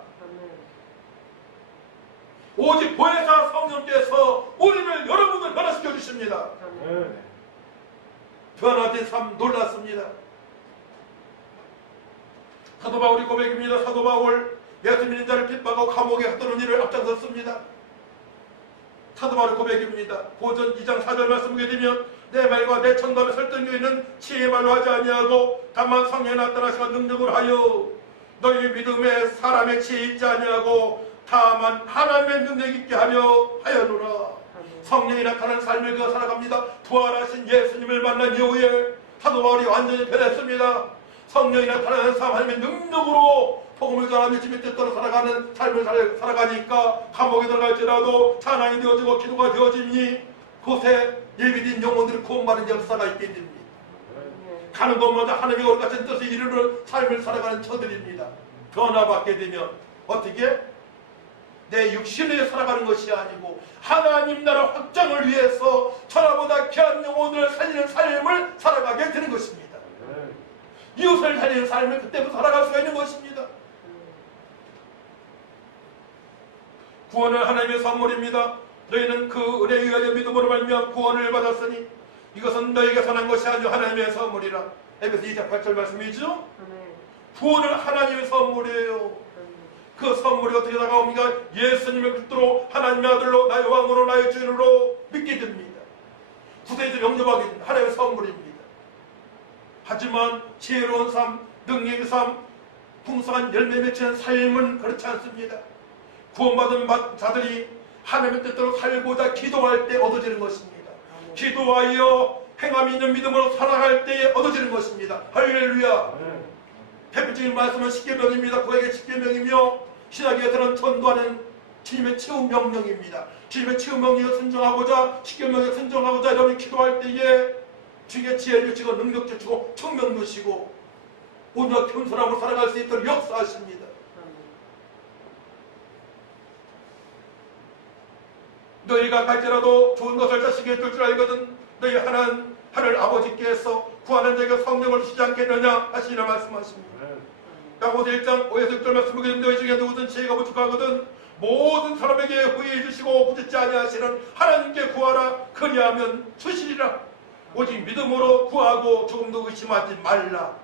오직 보혜사 성령께서 우리를 여러분을 변화시켜 주십니다. 변화된 삶 놀랐습니다. 사도 바울이 고백입니다. 사도 바울 예수 믿는 자를 핍박하고 감옥에 흩어놓은 일을 앞장섰습니다. 사도 바울의 고백입니다. 고전 2장 4절 말씀 보게 되면 내 말과 내 천담에 설득력 있는 지혜의 말로 하지 아니하고 다만 성령에 나타나시가 능력을 하여 너희 믿음에 사람의 지혜 있지 아니하고 다만 하나님의 능력 있게 하려노라. 성령이 나타난 삶을 그어 살아갑니다. 부활하신 예수님을 만난 이후에 사도 바울이 완전히 변했습니다. 성령이 나타나는 삶, 하나님의 능력으로 복음을 전하며 집에 뜻대로 살아가는 삶을 살아가니까 감옥에 들어갈지라도 찬양이 되어지고 기도가 되어지니 그곳에 예비된 영혼들이 구원받는 역사가 있게 됩니다. 가는 곳마다 하나님의 오늘 같은 뜻을 이루는 삶을 살아가는 저들입니다. 변화받게 되면 어떻게? 내 육신을 살아가는 것이 아니고 하나님 나라 확장을 위해서 천하보다 귀한 영혼을 살리는 삶을 살아가게 되는 것입니다. 이웃을 살리는 삶을 그때부터 살아갈 수가 있는 것입니다. 구원은 하나님의 선물입니다. 너희는 그 은혜에 의하여 믿음으로 말미암아 구원을 받았으니 이것은 너희에게서 난 것이 아니요 하나님의 선물이라. 에베소 2장 8절 말씀이죠. 구원은 하나님의 선물이에요. 그 선물이 어떻게 다가옵니까? 예수님을 그리스도로 하나님의 아들로 나의 왕으로 나의 주인으로 믿게 됩니다. 구세주 영접하게 됩니다. 하나님의 선물입니다. 하지만 지혜로운 삶, 능력의 삶, 풍성한 열매 맺히는 삶은 그렇지 않습니다. 구원받은 자들이 하나님의 뜻대로 살고자 기도할 때 얻어지는 것입니다. 기도하여 행함이 있는 믿음으로 살아갈 때에 얻어지는 것입니다. 할렐루야. 대표적인 말씀은 십계명입니다. 구약의 십계명이며 신약에서는 전도하는 주님의 치유 명령입니다. 주님의 치유 명령에 순종하고자 십계명에 순종하고자 여러분이 기도할 때에 주의 지혜를 주시고 능력 주시고 청명 주시고 온유와 겸손함으로 살아갈 수 있도록 역사하십니다. 너희가 갈지라도 좋은 것을 자식에게 줄 줄 알거든 너희 하늘 아버지께서 구하는 자에게 성령을 주시지 않겠느냐 하시니라 말씀하십니다. 야고보서 1장 5에서 6절 말씀 보게 되면 너희 중에 누구든 지혜가 부족하거든 모든 사람에게 후회해 주시고 부짓지 아니하시는 하나님께 구하라. 그리하면 주시리라. 오직 믿음으로 구하고 조금도 의심하지 말라.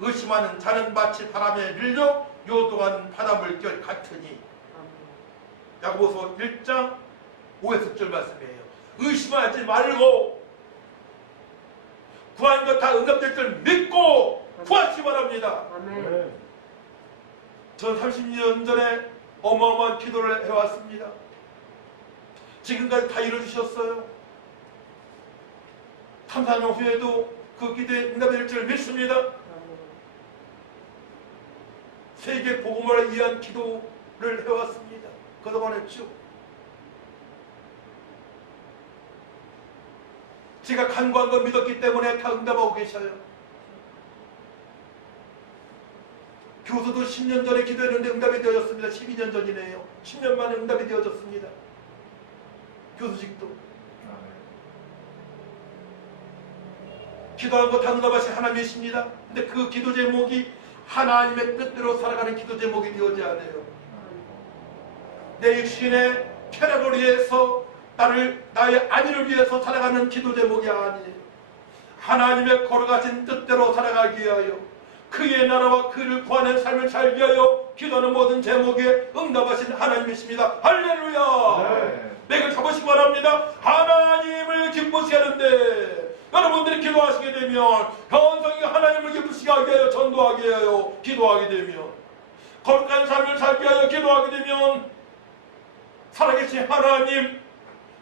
의심하는 자는 마치 바람에 밀려 요동한 바닷물결 같으니. 야고보서 1장 5에서 6절 말씀이에요. 의심하지 말고 구하는 것 다 응답될 줄 믿고 구하시기 바랍니다. 아멘. 전 30년 전에 어마어마한 기도를 해왔습니다. 지금까지 다 이루어주셨어요. 3, 4년 후에도 그 기도에 응답될 줄 믿습니다. 세계 복음을 위한 기도를 해왔습니다. 그동안 했죠. 제가 간구한 걸 믿었기 때문에 다 응답하고 계셔요. 교수도 10년 전에 기도했는데 응답이 되어졌습니다. 12년 전이네요. 10년 만에 응답이 되어졌습니다. 교수직도. 기도한 거 다 응답하신 하나님이십니다. 근데 그 기도 제목이 하나님의 뜻대로 살아가는 기도 제목이 되어져야 돼요. 내 육신의 편협을 위해서 나의 안위를 위해서 살아가는 기도 제목이 아니에요. 하나님의 거룩하신 뜻대로 살아가기 위하여 그의 나라와 그를 구하는 삶을 살기 위하여 기도하는 모든 제목에 응답하신 하나님이십니다. 할렐루야. 네. 맥을 잡으시기 바랍니다. 하나님을 기쁘시게 하는데 여러분들이 기도하시게 되면 현성이 하나님을 기쁘시게 하기 위하여 전도하게 위하여 기도하게 되면 거룩한 삶을 살기 위하여 기도하게 되면 살아계신 하나님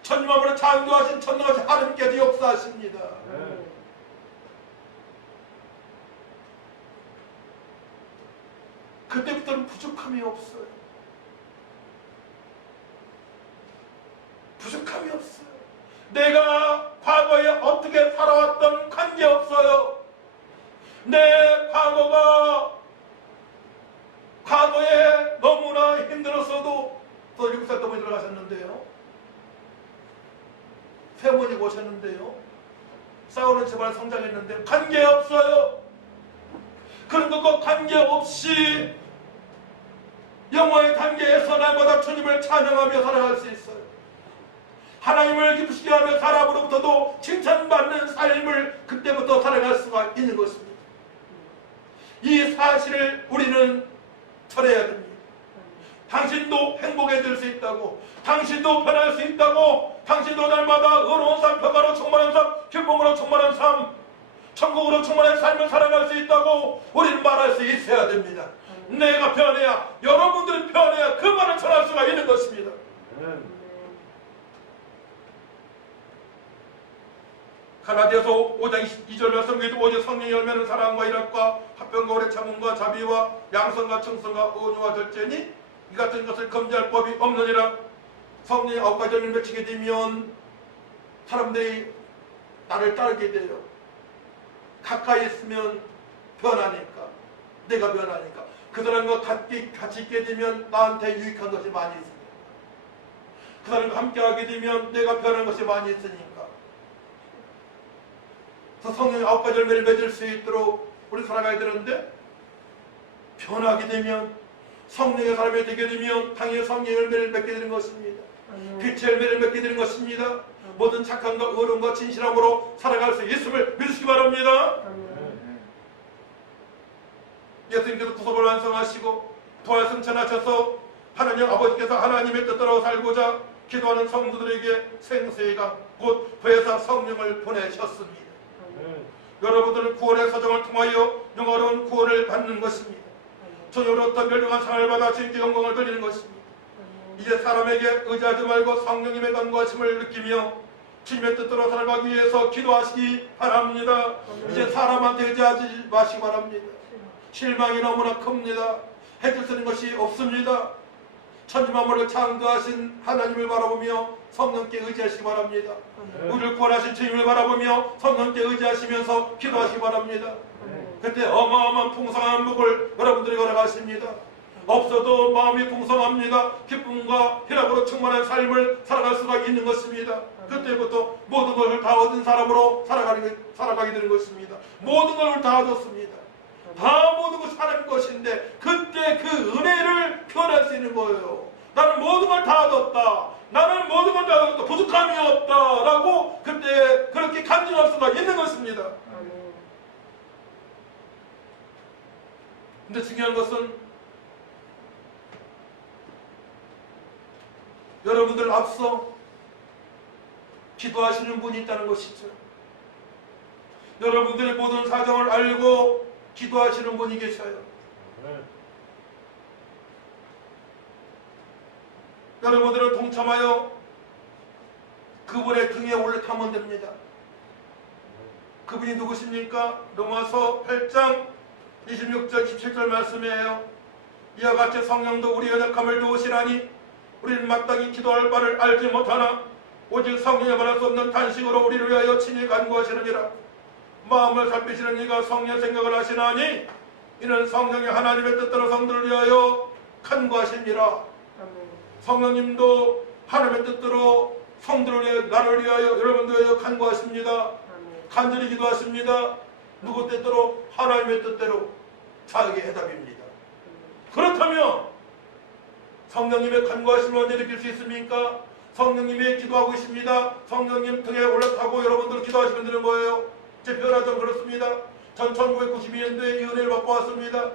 천지만물을 창조하신 전능하신 하나님께서 역사하십니다. 네. 그때부터는 부족함이 없어요. 부족함이 없어요. 내가 과거에 어떻게 살아왔던 관계없어요. 내 과거에 너무나 힘들었어도 또 6살 때문에 들어가셨는데요. 세모니 오셨는데요. 싸우는 집안 성장했는데 관계없어요. 그런 것과 관계없이 영원의 관계에서 날마다 주님을 찬양하며 살아갈 수 있어요. 하나님을 기쁘시게 하며 사람으로부터도 칭찬받는 삶을 그때부터 살아갈 수가 있는 것입니다. 이 사실을 우리는 전해야 됩니다. 당신도 행복해질 수 있다고, 당신도 변할 수 있다고, 당신도 날마다 의로운 삶, 평화로 충만한 삶, 기쁨으로 충만한 삶, 천국으로 충만한 삶을 살아갈 수 있다고 우리는 말할 수 있어야 됩니다. 내가 변해야, 여러분들이 변해야 그 말을 전할 수가 있는 것입니다. 갈라디아서 5장 2절 말씀에도 오직 성령의 열매는 사랑과 일합과 화평과 오래 참음과 자비와 양선과 충성과 온유와 절제니 이 같은 것을 금지할 법이 없느니라. 성령의 9가지 열매를 맺히게 되면 사람들이 나를 따르게 돼요. 가까이 있으면 변하니까, 내가 변하니까. 그 사람과 같이 있게 되면 나한테 유익한 것이 많이 있습니다. 그 사람과 함께 하게 되면 내가 변한 것이 많이 있으니까. 그래서 성령의 9가지 열매를 맺을 수 있도록 우리 살아가야 되는데, 변하게 되면, 성령의 사람이 되게 되면 당연히 성령의 열매를 맺게 되는 것입니다. 빛의 열매를 맺게 되는 것입니다. 모든 착함과 의로움과 진실함으로 살아갈 수 있음을 믿으시기 바랍니다. 예수님께서 구속을 완성하시고 부활 승천하셔서 하나님 아버지께서 하나님의 뜻대로 살고자 기도하는 성도들에게 생수의 강, 곧 부에서 성령을 보내셨습니다. 여러분들은 구원의 사정을 통하여 영원한 구원을 받는 것입니다. 저녁으로부터 멸망한 상을 받아 주님께 영광을 돌리는 것입니다. 이제 사람에게 의지하지 말고 성령님의 간구하심을 느끼며 주님의 뜻대로 살아가기 위해서 기도하시기 바랍니다. 이제 사람한테 의지하지 마시기 바랍니다. 실망이 너무나 큽니다. 해줄 수 있는 것이 없습니다. 천지만물을 창조하신 하나님을 바라보며 성령께 의지하시기 바랍니다. 우리를 구원하신 주님을 바라보며 성령께 의지하시면서 기도하시기 바랍니다. 그때 어마어마한 풍성한 복을 여러분들이 걸어가십니다. 없어도 마음이 풍성합니다. 기쁨과 희락으로 충만한 삶을 살아갈 수가 있는 것입니다. 그때부터 모든 것을 다 얻은 사람으로 살아가게 되는 것입니다. 모든 것을 다 얻었습니다. 다 모든 것이 하나님 것인데 그때 그 은혜를 표현할 수 있는 거예요. 나는 모든 걸 다 얻었다. 나는 모든 걸 다 얻었다. 부족함이 없다. 라고 그때 그렇게 간증할 수가 있는 것입니다. 근데 중요한 것은 여러분들 앞서 기도하시는 분이 있다는 것이죠. 여러분들의 모든 사정을 알고 기도하시는 분이 계셔요. 여러분들은 동참하여 그분의 등에 올라타면 됩니다. 그분이 누구십니까? 로마서 8장 26절 27절 말씀이에요. 이와 같이 성령도 우리 연약함을 도우시라니 우리는 마땅히 기도할 바를 알지 못하나 오직 성령에 말할 수 없는 탄식으로 우리를 위하여 친히 간구하시느니라. 마음을 살피시는 이가 성령의 생각을 하시나니 이는 성령이 하나님의 뜻대로 성도를 위하여 간구하십니다. 성령님도 하나님의 뜻대로 성도를 위하여 나를 위하여 여러분들 위하여 간구하십니다. 간절히 기도하십니다. 누구 뜻대로? 하나님의 뜻대로. 사역의 해답입니다. 그렇다면 성령님의 간구하심을 언제 느낄 수 있습니까? 성령님이 기도하고 있습니다. 성령님 등에 올라타고 여러분들 기도하시면 되는 거예요. 제 변화전 그렇습니다. 전 1992년도에 이 은혜를 맛보았습니다.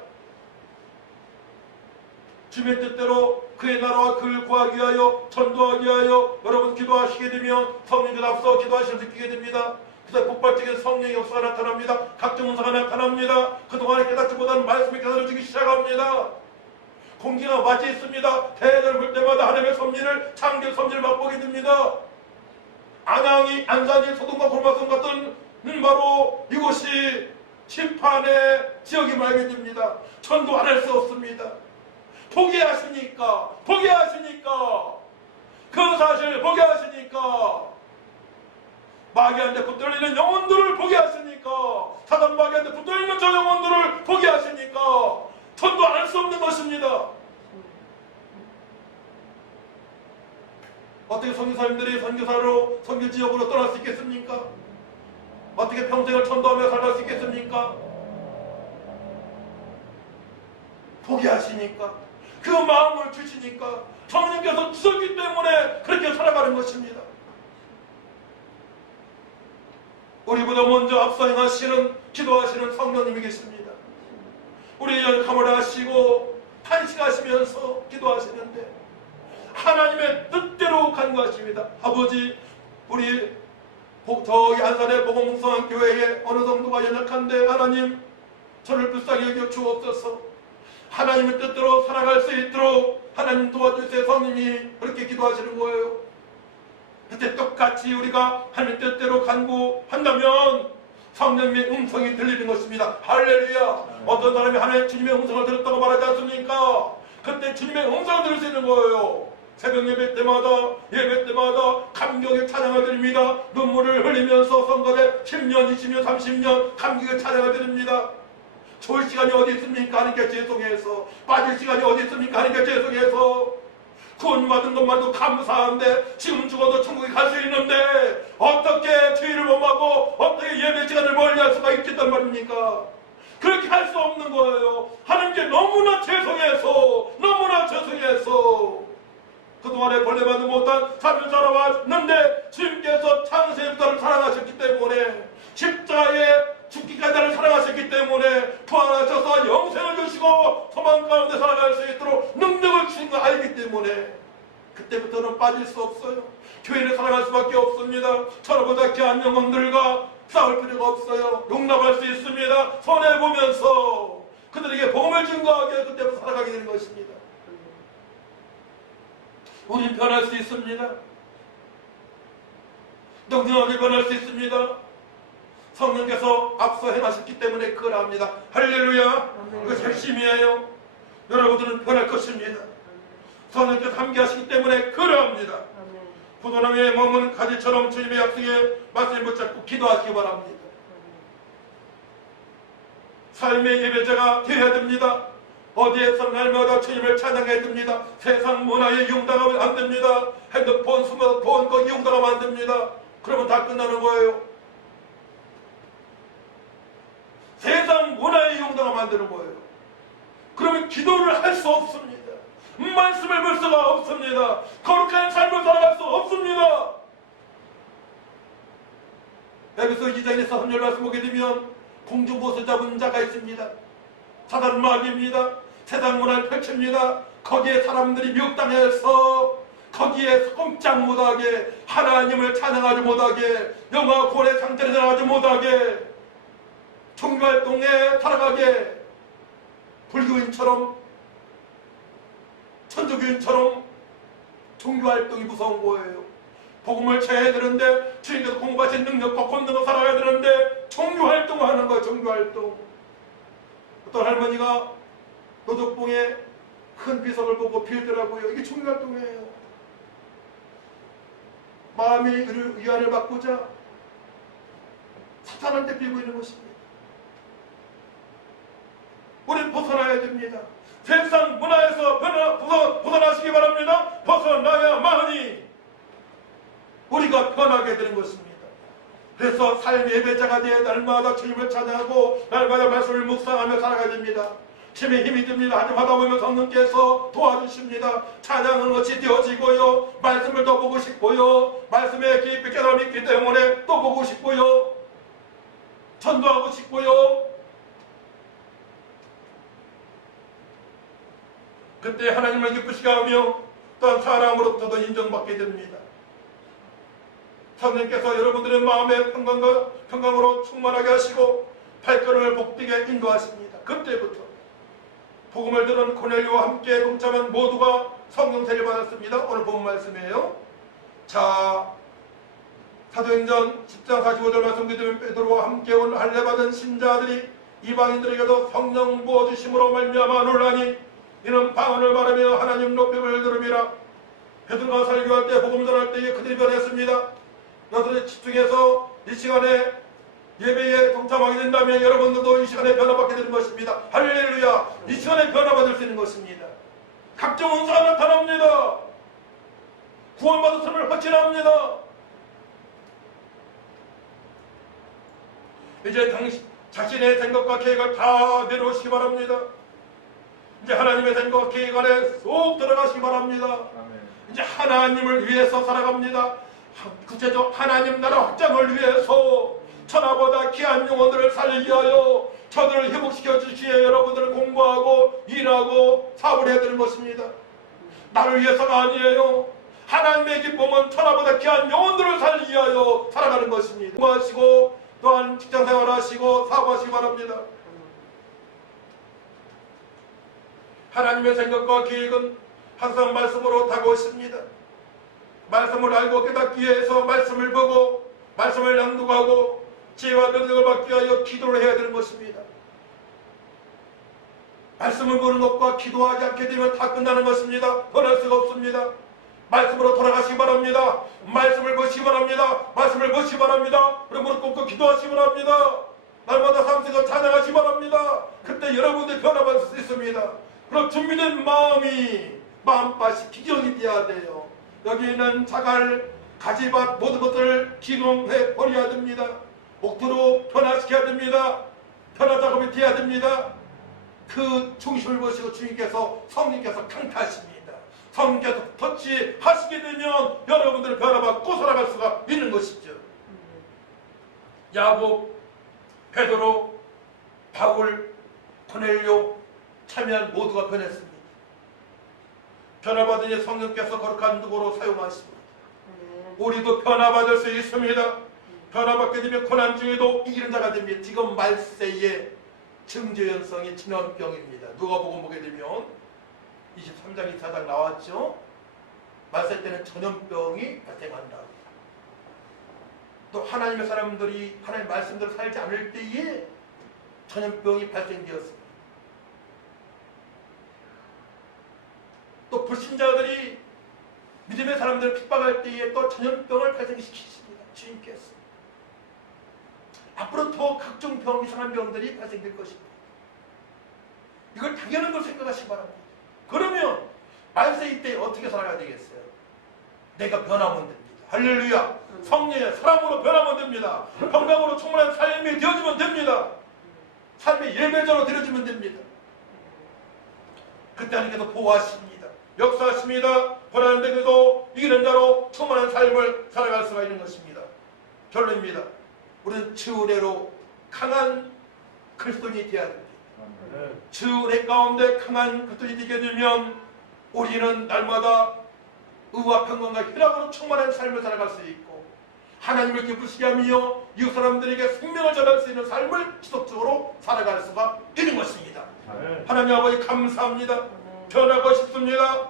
주님의 뜻대로 그의 나라와 그를 구하기 위하여 전도하기 위하여 여러분 기도하시게 되면 성령께서 앞서 기도하시면 느끼게 됩니다. 그래서 폭발적인 성령의 역사가 나타납니다. 각종 은사가 나타납니다. 그동안에 깨닫지 못한 말씀이 깨달아지기 시작합니다. 공기가 맞이 있습니다. 태양을 볼 때마다 하나님의 섭리를 창조 섭리를 맛보게 됩니다. 안양이 안산이 소돔과 고모성 같은 바로 이곳이 심판의 지역이 말게 됩니다. 전도 안 할 수 없습니다. 포기하시니까 그 사실 포기하시니까 마귀한테 붙들리는 영혼들을 포기하시니까 사단 마귀한테 붙들리는 저 영혼들을 포기하시니까 전도 안 할 수 없는 것입니다. 어떻게 선교사님들이 선교사로 선교지역으로 떠날 수 있겠습니까? 어떻게 평생을 전도하며 살아갈 수 있겠습니까? 포기하시니까 그 마음을 주시니까 성령께서 주셨기 때문에 그렇게 살아가는 것입니다. 우리보다 먼저 앞서 행하시는 기도하시는 성령님이 계십니다. 우리 열감을 하시고 탄식하시면서 기도하시는데 하나님의 뜻대로 간구하십니다. 아버지, 우리 저희 안산의 복음묵상한 교회에 어느 정도가 연약한데 하나님 저를 불쌍히 여겨 주옵소서. 하나님의 뜻대로 살아갈 수 있도록 하나님 도와주세요. 성님이 그렇게 기도하시는 거예요. 그때 똑같이 우리가 하나님의 뜻대로 간구한다면 성령님의 음성이 들리는 것입니다. 할렐루야. 어떤 사람이 하나님의 주님의 음성을 들었다고 말하지 않습니까? 그때 주님의 음성을 들을 수 있는 거예요. 새벽 예배 때마다 감격의 찬양을 드립니다. 눈물을 흘리면서 선거대 10년, 20년, 30년 감격의 찬양을 드립니다. 좋을 시간이 어디 있습니까? 하나님께 죄송해서. 빠질 시간이 어디 있습니까? 하나님께 죄송해서. 구원받은 것만도 감사한데 지금 죽어도 천국에 갈 수 있는데 어떻게 주의를 범하고 어떻게 예배 시간을 멀리할 수가 있겠단 말입니까? 그렇게 할 수 없는 거예요. 하나님께 너무나 죄송해서 그동안에 벌레만도 못한 삶을 살아왔는데 주님께서 창세부터 사랑하셨기 때문에 십자가에 죽기까지 나를 사랑하셨기 때문에 부활하셔서 영생을 주시고 소망 가운데 살아갈 수 있도록 능력을 주신 거 알기 때문에 그때부터는 빠질 수 없어요. 교회를 사랑할 수밖에 없습니다. 저보다 귀한 영혼들과 싸울 필요가 없어요. 용납할 수 있습니다. 손해보면서 그들에게 복음을 증거하게 그때부터 살아가게 되는 것입니다. 우린 변할 수 있습니다. 능력하게 변할 수 있습니다. 성령께서 앞서 행하셨기 때문에 그걸 합니다. 할렐루야. 그것이 핵심이에요. 여러분들은 변할 것입니다. 성령께서 함께하시기 때문에 그걸 합니다. 포도나무에 머문 가지처럼 주님의 약속에 말씀을 붙잡고 기도하시기 바랍니다. 삶의 예배자가 되어야 됩니다. 어디에서 날마다 주님을 찬양해야 됩니다. 세상 문화에 이용당하면 안 됩니다. 핸드폰, 스마트폰 거 이용당하면 안 됩니다. 그러면 다 끝나는 거예요. 세상 문화에 이용당하면 안 되는 거예요. 그러면 기도를 할 수 없습니다. 말씀을 볼 수가 없습니다. 거룩한 삶을 살아갈 수 없습니다. 에베소 2장에서 3절 말씀 보게 되면 공중보수 잡은 자가 있습니다. 사단 마귀입니다. 세상 문화를 펼칩니다. 거기에 사람들이 미혹당해서 거기에 꼼짝 못하게 하나님을 찬양하지 못하게 영화 고래 상태를 살아가지 못하게 종교활동에 살아가게 불교인처럼 천주교인처럼 종교활동이 무서운 거예요. 복음을 전해야 되는데 주님께서 공부하신 능력과 권능을 살아야 되는데 종교활동을 하는 거예요. 종교활동. 어떤 할머니가 노적봉에 큰 비석을 보고 빌더라고요. 이게 종교활동이에요. 마음의 위안을 받고자 사탄한테 빌고 있는 것입니다. 우리는 벗어나야 됩니다. 세상 문화에서 벗어나시기 바랍니다. 벗어나야만이 우리가 변하게 되는 것입니다. 그래서 삶의 예배자가 되어 날마다 주님을 찬양하고 날마다 말씀을 묵상하며 살아가야 됩니다. 힘에 힘이 듭니다. 하지만 하다 보면 성령께서 도와주십니다. 찬양은 어찌 되어지고요. 말씀을 더 보고 싶고요. 말씀에 깊이 깨달음이 있기 때문에 또 보고 싶고요. 전도하고 싶고요. 그때 하나님을 기쁘시게 하며 또한 사람으로부터도 인정받게 됩니다. 성령께서 여러분들의 마음에 평강으로 충만하게 하시고 발걸음을 복되게 인도하십니다. 그때부터 복음을 들은 고넬료와 함께 동참한 모두가 성령 세례를 받았습니다. 오늘 본 말씀이에요. 자, 사도행전 10장 45절 말씀 그대로 베드로와 함께 온 할례 받은 신자들이 이방인들에게도 성령 부어주심으로 말미암아 놀라니 이는 방언을 말하며 하나님 높임을 들음이라. 베드로가 설교할 때 복음 전할 때에 그들이 변했습니다. 너희들이 집중해서 이 시간에 예배에 동참하게 된다면 여러분들도 이 시간에 변화받게 되는 것입니다. 할렐루야. 이 시간에 변화받을 수 있는 것입니다. 각종 은사가 나타납니다. 구원받았음을 확신합니다. 이제 자신의 생각과 계획을 다 내려오시기 바랍니다. 이제 하나님의 생각과 계획 안에 쏙 들어가시기 바랍니다. 이제 하나님을 위해서 살아갑니다. 구체적 하나님 나라 확장을 위해서 천하보다 귀한 영혼들을 살리기 위하여 저들을 회복시켜 주시기에 여러분들을 공부하고 일하고 사업을 해야 되는 것입니다. 나를 위해서가 아니에요. 하나님의 기쁨은 천하보다 귀한 영혼들을 살리기 위하여 살아가는 것입니다. 공부하시고 또한 직장생활 하시고 사업하시기 바랍니다. 하나님의 생각과 계획은 항상 말씀으로 다가오십니다. 말씀을 알고 깨닫기 위해서 말씀을 보고 말씀을 낭독하고 지혜와 능력을 받기 위하여 기도를 해야 되는 것입니다. 말씀을 보는 것과 기도하지 않게 되면 다 끝나는 것입니다. 변할 수가 없습니다. 말씀으로 돌아가시기 바랍니다. 말씀을 보시기 바랍니다. 말씀을 보시기 바랍니다. 그리고 무릎 꿇고 기도하시기 바랍니다. 날마다 삼세가 찬양하시기 바랍니다. 그때 여러분들이 변화받을 수 있습니다. 그럼 준비된 마음밭이 기경이 되어야 돼요. 여기 있는 자갈, 가지밭 모든 것들을 기능해 버려야 됩니다. 목표로 변화시켜야 됩니다. 변화 작업이 돼야 됩니다. 그 중심을 보시고 주님께서 성령께서 강타하십니다. 성령께서 터치하시게 되면 여러분들 변화받고 살아갈 수가 있는 것이죠. 야곱, 베드로, 바울, 고넬료 참여한 모두가 변했습니다. 변화받으니 성령께서 거룩한 도구로 사용하십니다. 우리도 변화받을 수 있습니다. 변화받게 되면 고난 중에도 이기는 자가 됩니다. 지금 말세의 증조현성이 전염병입니다. 누가복음 보게 되면 23장 24장 나왔죠. 말세 때는 전염병이 발생한다. 또 하나님의 사람들이 하나님의 말씀대로 살지 않을 때에 전염병이 발생되었습니다. 또 불신자들이 믿음의 사람들을 핍박할 때에 또 전염병을 발생시키십니다. 주님께서. 앞으로 더 각종 병, 이상한 병들이 발생될 것입니다. 이걸 당연한 걸 생각하시기 바랍니다. 그러면 말세이 때 어떻게 살아가야 되겠어요? 내가 변하면 됩니다. 할렐루야. 성령의 사람으로 변하면 됩니다. 평강으로 충만한 삶이 되어지면 됩니다. 삶의 예배자로 되어지면 됩니다. 그때 하나님께서 보호하십니다. 역사하십니다. 고난인데도 이기는 자로 충만한 삶을 살아갈 수가 있는 것입니다. 결론입니다. 우리는 주 은혜로 강한 그리스도인이 되어야 됩니다. 주 은혜 가운데 강한 그리스도인이 되게 되면 우리는 날마다 의와 평강과 희락으로 충만한 삶을 살아갈 수 있고 하나님을 기쁘시게 하며 이웃 사람들에게 생명을 전할 수 있는 삶을 지속적으로 살아갈 수가 있는 것입니다. 하나님 아버지 감사합니다. 변하고 싶습니다.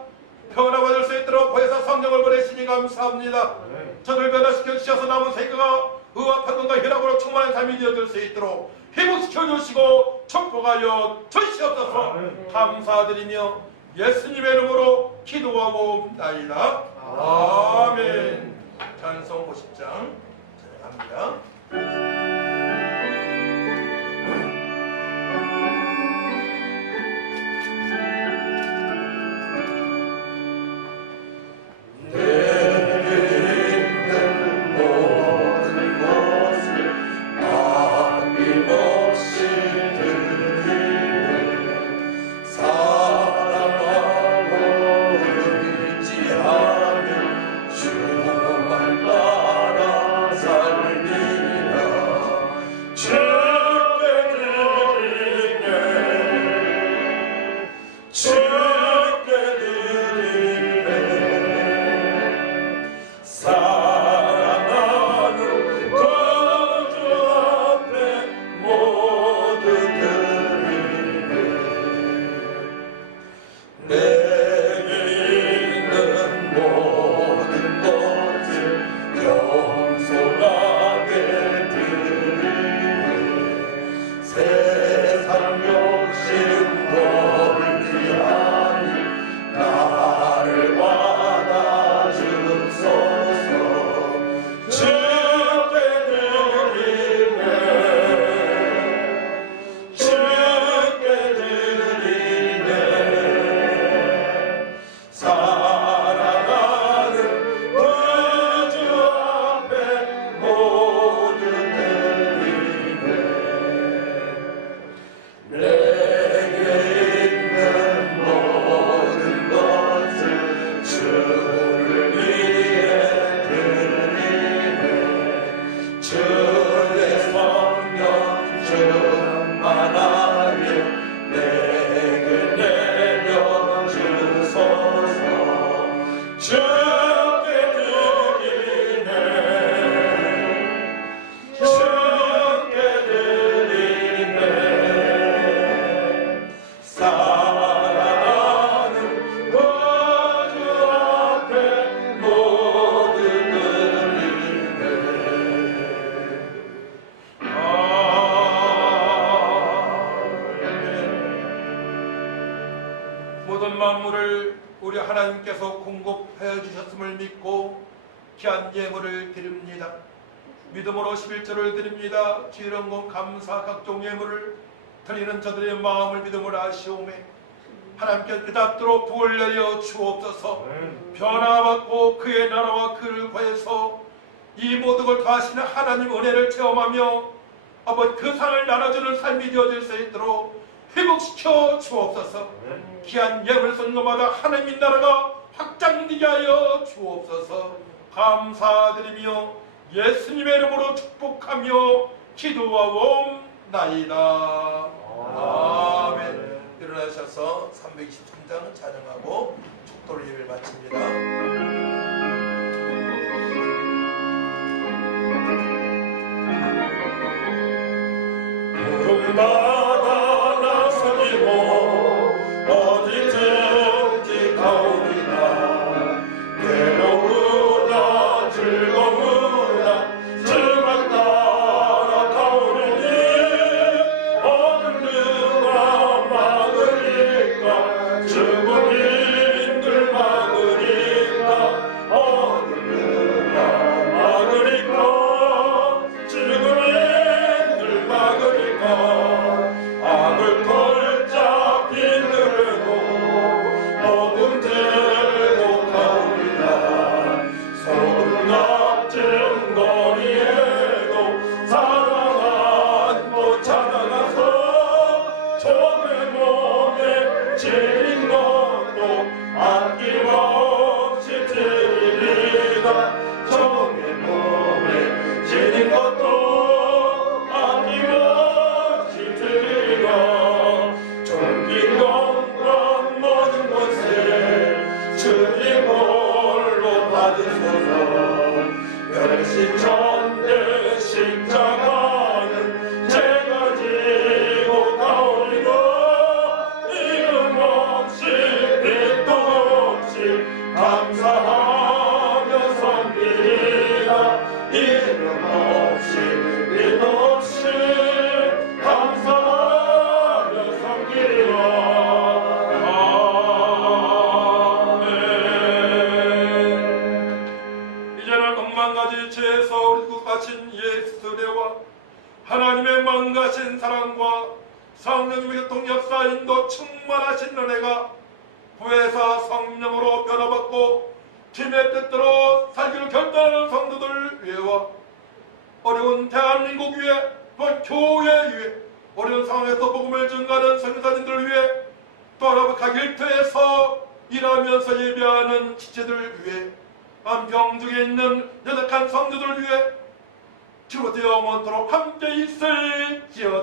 변화받을 수 있도록 보혜사 성령을 보내시니 감사합니다. 저를 변화시켜 주셔서 남은 세계가 의와 평강과 희락으로 충만한 삶이 되어질 수 있도록 회복시켜 주시고 축복하여 주시옵소서. 감사드리며 예수님의 이름으로 기도하고 나이다. 아멘. 찬송 50장 찬양합니다. 모든 만물을 우리 하나님께서 공급해 주셨음을 믿고 귀한 예물을 드립니다. 믿음으로 11절을 드립니다. 지혜로운 감사 각종 예물을 드리는 저들의 마음을 믿음으로 아시오매 하나님께 그닥도록 복을 내려 주옵소서. 변화받고 그의 나라와 그를 구해서 이 모든 걸 다하시는 하나님 은혜를 체험하며 아버지 그 상을 나눠주는 삶이 되어질 수 있도록 회복시켜 주옵소서. 귀한 예물 선거마다 하나님 나라가 확장되게 하여 주옵소서. 감사드리며 예수님의 이름으로 축복하며 기도하옵나이다. 아멘. 일어나셔서 323장은 찬양하고 축도를 예배를 마칩니다. 구름마다 나서리고 어디든지 가오리나 괴로우나 즐거우나 즐거운 따라 가오르니 어느 누가 막으리까 죽음인들 막으리까 어느 누가 막으리까 죽음인들 막으리까 악을 골짜 비늘고 복음 들고 가오리라 소금 같은 거리에도 사랑 안고 찾아가서 종의 몸에 지린 것도 아낌없이 드리리다 종의 몸에 지린 것도 아낌없이 드리리라 존귀 영광 모든 곳에 주님 홀로 받으소서 멸시 전대 십자가는 제가 지고 가오리라 이름 없이 빛도 없이 감사하며 섬기리라 이름 없이 빛도 없이 감사하며 섬기리라 아멘. 이제는 억만가지 죄에서 우리 구하신 예수대와 하나님의 망가신 사랑과 성령님의 교통 역사 인도 충만하신 은혜가 구해사 성령으로 변화받고 팀의 뜻대로 살기를 결단하는 성도들 위해와 어려운 대한민국 위해 또 교회 위해 어려운 상황에서 복음을 증가하는 선교사님들 위해 또 아랍 각 일터에서 일하면서 예배하는 지체들 위해 안병중에 있는 연약한 성도들 위해 주로 되어 영원토록 함께 있을지어다.